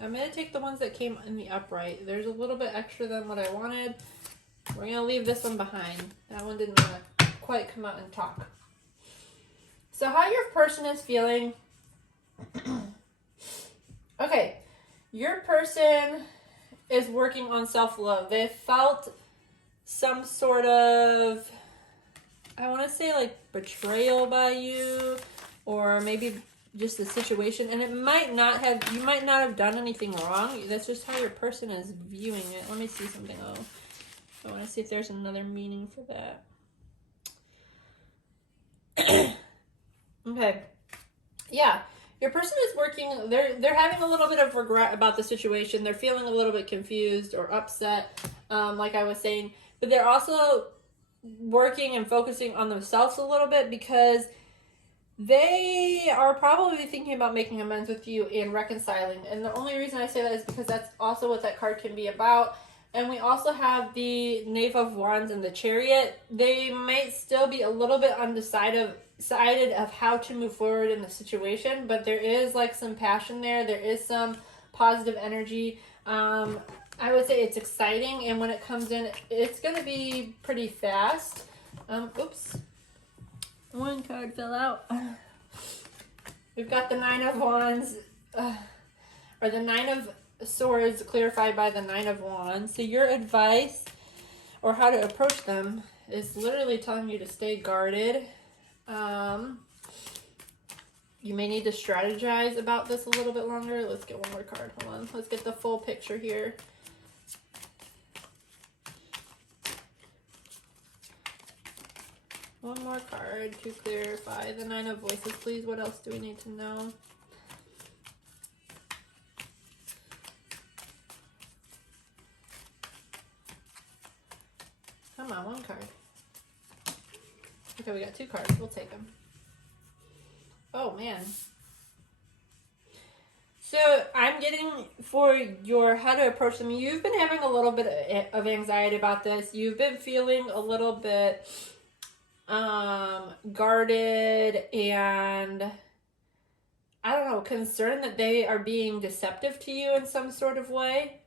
going to take the ones that came in the upright. There's a little bit extra than what I wanted. We're going to leave this one behind. That one didn't want to quite come out and talk. So how your person is feeling. Okay. Your person is working on self-love. They felt some sort of I want to say like betrayal by you, or maybe just the situation. And it might not have, you might not have done anything wrong. That's just how your person is viewing it. Let me see something. Oh, I want to see if there's another meaning for that. Okay. Yeah. Your person is working, they're having a little bit of regret about the situation. They're feeling a little bit confused or upset, like I was saying. But they're also working and focusing on themselves a little bit because they are probably thinking about making amends with you and reconciling. And the only reason I say that is because that's also what that card can be about. And we also have the Knave of Wands and the Chariot. They might still be a little bit undecided of how to move forward in the situation, but there is like some passion there. There is some positive energy. I would say it's exciting, and when it comes in, it's going to be pretty fast. Oops. One card fell out. We've got the Nine of Wands, or the Nine of Swords clarified by the Nine of Wands. So your advice or how to approach them is literally telling you to stay guarded. You may need to strategize about this a little bit longer. Let's get one more card. Hold on. Let's get the full picture here. One more card to clarify the Nine of Voices, please. What else do we need to know? Come on, one card. Okay, we got two cards. We'll take them. Oh, man. So I'm getting for your how to approach them. You've been having a little bit of anxiety about this. You've been feeling a little bit guarded and, I don't know, concerned that they are being deceptive to you in some sort of way.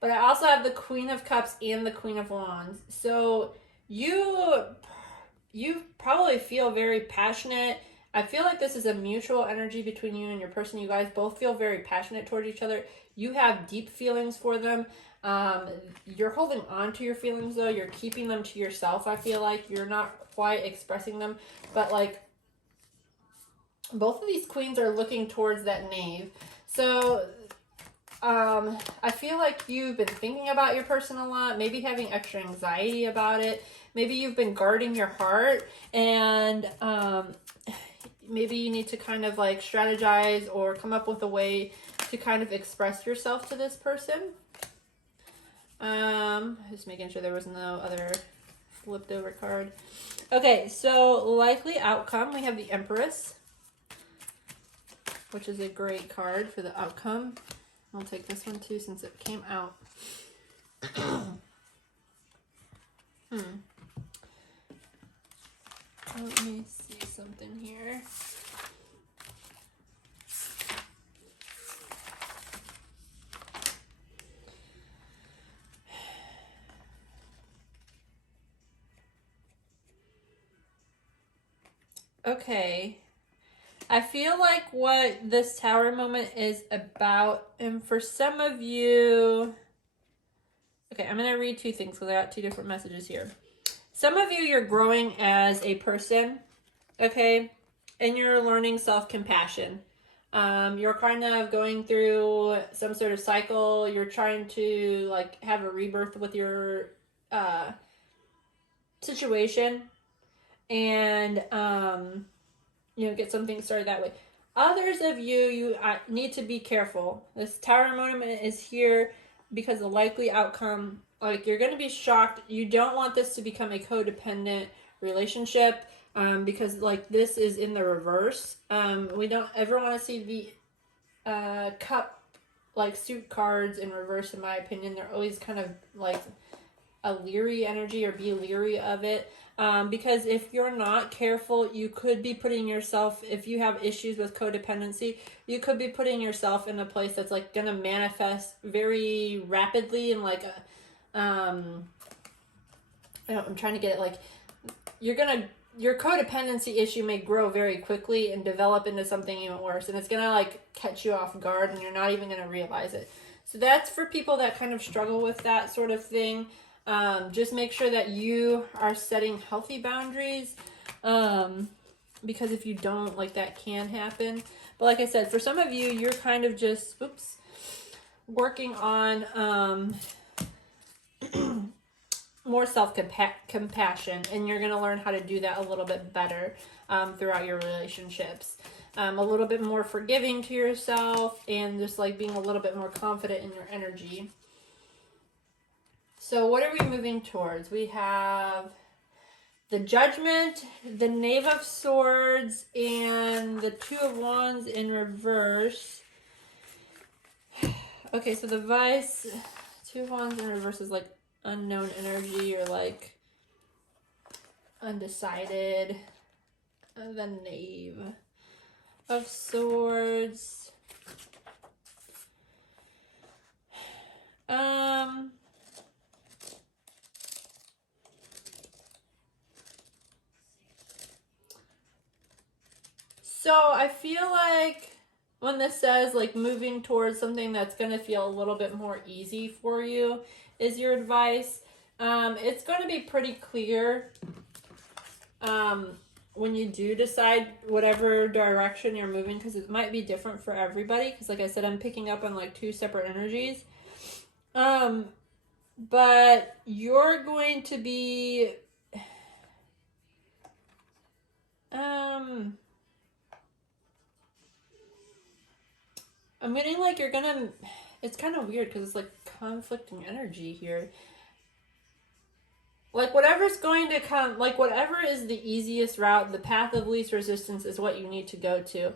But I also have the Queen of Cups and the Queen of Wands. So you probably feel very passionate. I feel like this is a mutual energy between you and your person. You guys both feel very passionate towards each other. You have deep feelings for them. You're holding on to your feelings, though. You're keeping them to yourself, I feel like. You're not quite expressing them. But, like, both of these queens are looking towards that knave. So I feel like you've been thinking about your person a lot, maybe having extra anxiety about it. Maybe you've been guarding your heart, and maybe you need to kind of like strategize or come up with a way to kind of express yourself to this person. Just making sure there was no other flipped over card. Okay, so likely outcome, we have the Empress, which is a great card for the outcome. I'll take this one too since it came out. Let me see something here. Okay. I feel like what this Tower moment is about, and for some of you, okay, I'm going to read two things because I got two different messages here. Some of you, you're growing as a person, okay, and you're learning self-compassion. You're kind of going through some sort of cycle. You're trying to, like, have a rebirth with your situation, and you know, get something started that way. Others of you, you need to be careful. This Tower moment is here because the likely outcome, like, you're going to be shocked. You don't want this to become a codependent relationship, because, like, this is in the reverse. We don't ever want to see the cup, like, suit cards in reverse, in my opinion. They're always kind of, like, a leery energy, or be leery of it. Because if you're not careful, you could be putting yourself, if you have issues with codependency, you could be putting yourself in a place that's, like, going to manifest very rapidly, and, like, I'm trying to get it, like, your codependency issue may grow very quickly and develop into something even worse, and it's going to, like, catch you off guard, and you're not even going to realize it. So that's for people that kind of struggle with that sort of thing. Just make sure that you are setting healthy boundaries, because if you don't, like, that can happen. But like I said, for some of you, you're kind of just, working on more self-compassion, and you're going to learn how to do that a little bit better throughout your relationships. A little bit more forgiving to yourself, and just like being a little bit more confident in your energy. So what are we moving towards? We have the Judgment, the Knave of Swords, and the Two of Wands in reverse. Okay, so the Vice, Two of Wands in reverse is like unknown energy, or like undecided. The Knave of Swords. So I feel like when this says like moving towards something that's going to feel a little bit more easy for you is your advice. It's going to be pretty clear when you do decide whatever direction you're moving, because it might be different for everybody, because like I said, I'm picking up on like two separate energies. But you're going to be I'm getting like you're gonna, it's kind of weird because it's like conflicting energy here. Like whatever's going to come, like whatever is the easiest route, the path of least resistance is what you need to go to.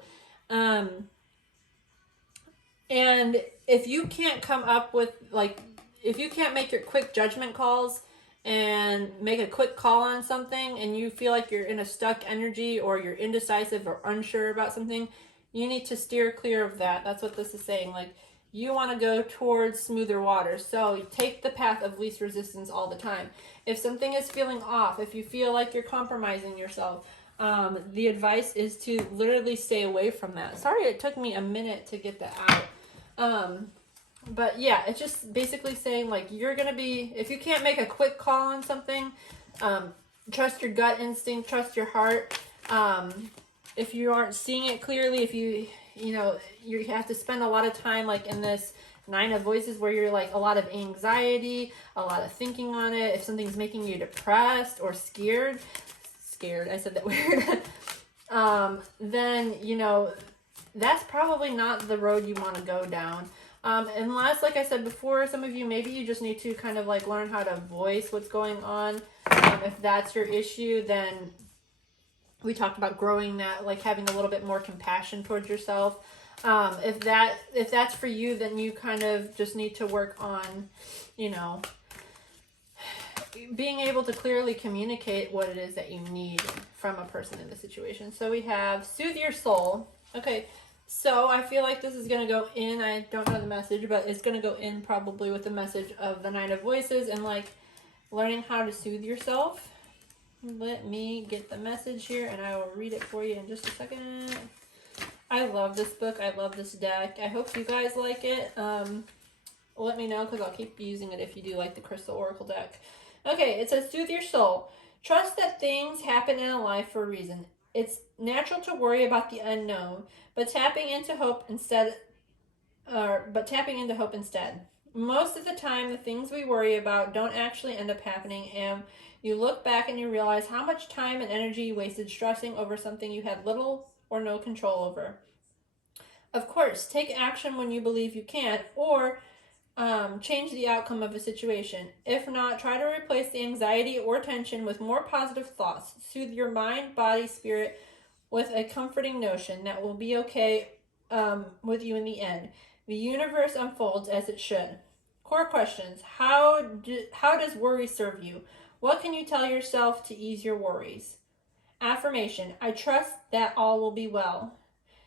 And if you can't come up with, like, if you can't make your quick judgment calls and make a quick call on something, and you feel like you're in a stuck energy, or you're indecisive or unsure about something, you need to steer clear of that. That's what this is saying. Like, you want to go towards smoother waters. So you take the path of least resistance all the time. If something is feeling off, if you feel like you're compromising yourself, the advice is to literally stay away from that. Sorry it took me a minute to get that out. But yeah, it's just basically saying, like, you're going to be, if you can't make a quick call on something, trust your gut instinct, trust your heart. If you aren't seeing it clearly, if you have to spend a lot of time, like in this Nine of Voices, where you're like a lot of anxiety, a lot of thinking on it. If something's making you depressed or scared, I said that weird, then, that's probably not the road you want to go down. Unless, like I said before, some of you, maybe you just need to kind of like learn how to voice what's going on. If that's your issue, then we talked about growing that, like having a little bit more compassion towards yourself. If that's for you, then you kind of just need to work on, being able to clearly communicate what it is that you need from a person in the situation. So we have soothe your soul. Okay. So I feel like this is going to go in, I don't know the message, but it's going to go in probably with the message of the Nine of Voices, and like learning how to soothe yourself. Let me get the message here, and I will read it for you in just a second. I love this book. I love this deck. I hope you guys like it. Let me know, because I'll keep using it if you do like the Crystal Oracle deck. Okay, it says, soothe your soul. Trust that things happen in a life for a reason. It's natural to worry about the unknown, but tapping into hope instead. Most of the time, the things we worry about don't actually end up happening, and you look back and you realize how much time and energy you wasted stressing over something you had little or no control over. Of course, take action when you believe you can, or change the outcome of a situation. If not, try to replace the anxiety or tension with more positive thoughts. Soothe your mind, body, spirit with a comforting notion that will be okay with you in the end. The universe unfolds as it should. Core questions. How does worry serve you? What can you tell yourself to ease your worries? Affirmation. I trust that all will be well.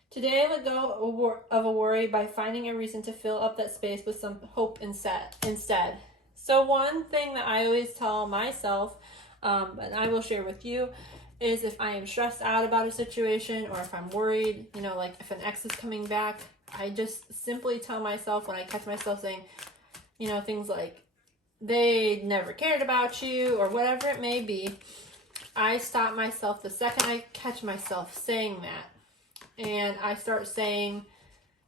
Today, I let go of a worry by finding a reason to fill up that space with some hope instead. So one thing that I always tell myself, and I will share with you, is if I am stressed out about a situation, or if I'm worried, like if an ex is coming back, I just simply tell myself, when I catch myself saying, things like, they never cared about you or whatever it may be, I stop myself the second I catch myself saying that. And I start saying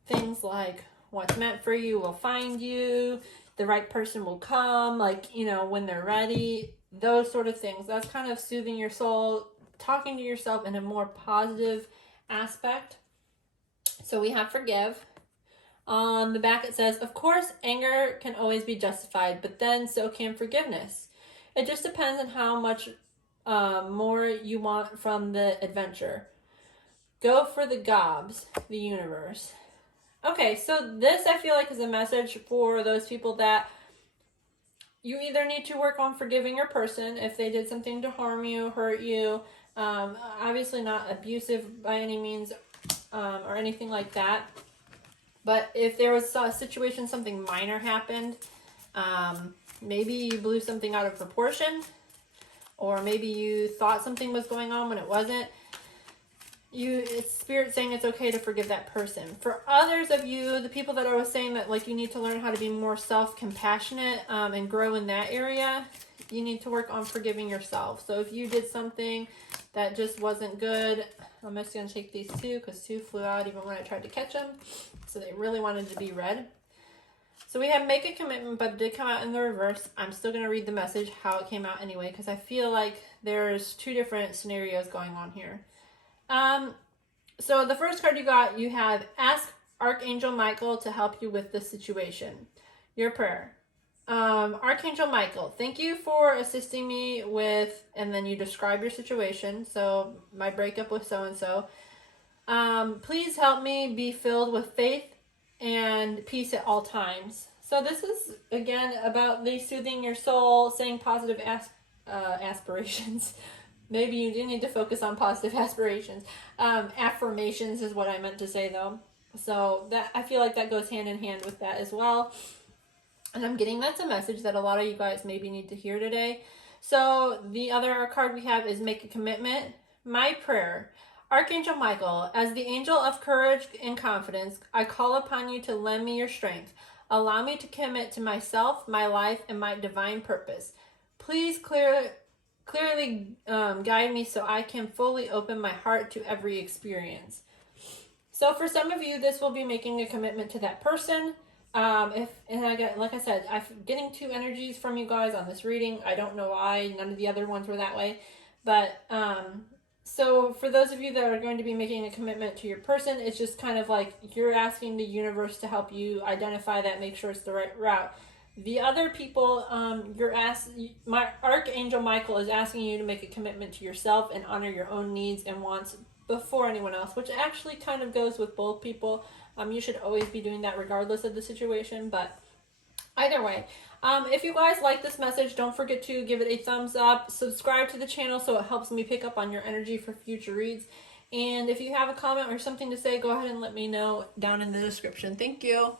things like, what's meant for you will find you, the right person will come, like, you know, when they're ready, those sort of things. That's kind of soothing your soul, talking to yourself in a more positive aspect. So we have forgive. On the back it says, of course, anger can always be justified, but then so can forgiveness. It just depends on how much more you want from the adventure. Go for the gobs, the universe. Okay, so this I feel like is a message for those people that you either need to work on forgiving your person if they did something to harm you, hurt you, obviously not abusive by any means or anything like that. But if there was a situation, something minor happened, maybe you blew something out of proportion, or maybe you thought something was going on when it wasn't, it's spirit saying it's okay to forgive that person. For others of you, the people that I was saying that like you need to learn how to be more self-compassionate and grow in that area, you need to work on forgiving yourself. So if you did something that just wasn't good, I'm just going to take these two because two flew out even when I tried to catch them. So they really wanted to be read. So we have make a commitment, but it did come out in the reverse. I'm still going to read the message how it came out anyway because I feel like there's two different scenarios going on here. So the first card you got, you have ask Archangel Michael to help you with the situation. Your prayer. Archangel Michael, thank you for assisting me with, and then you describe your situation. So my breakup with so-and-so. Please help me be filled with faith and peace at all times. So this is, again, about the soothing your soul, saying positive aspirations. Maybe you do need to focus on positive aspirations. Affirmations is what I meant to say, though. So that I feel like that goes hand in hand with that as well. And I'm getting that's a message that a lot of you guys maybe need to hear today. So the other card we have is make a commitment. My prayer. Archangel Michael, as the angel of courage and confidence, I call upon you to lend me your strength. Allow me to commit to myself, my life, and my divine purpose. Please clearly guide me so I can fully open my heart to every experience. So for some of you, this will be making a commitment to that person. Like I said, I'm getting two energies from you guys on this reading. I don't know why. None of the other ones were that way. But so for those of you that are going to be making a commitment to your person, it's just kind of like you're asking the universe to help you identify that, make sure it's the right route. The other people, my Archangel Michael is asking you to make a commitment to yourself and honor your own needs and wants before anyone else, which actually kind of goes with both people. You should always be doing that regardless of the situation, but either way. If you guys like this message, don't forget to give it a thumbs up, subscribe to the channel so it helps me pick up on your energy for future reads. And if you have a comment or something to say, go ahead and let me know down in the description. Thank you.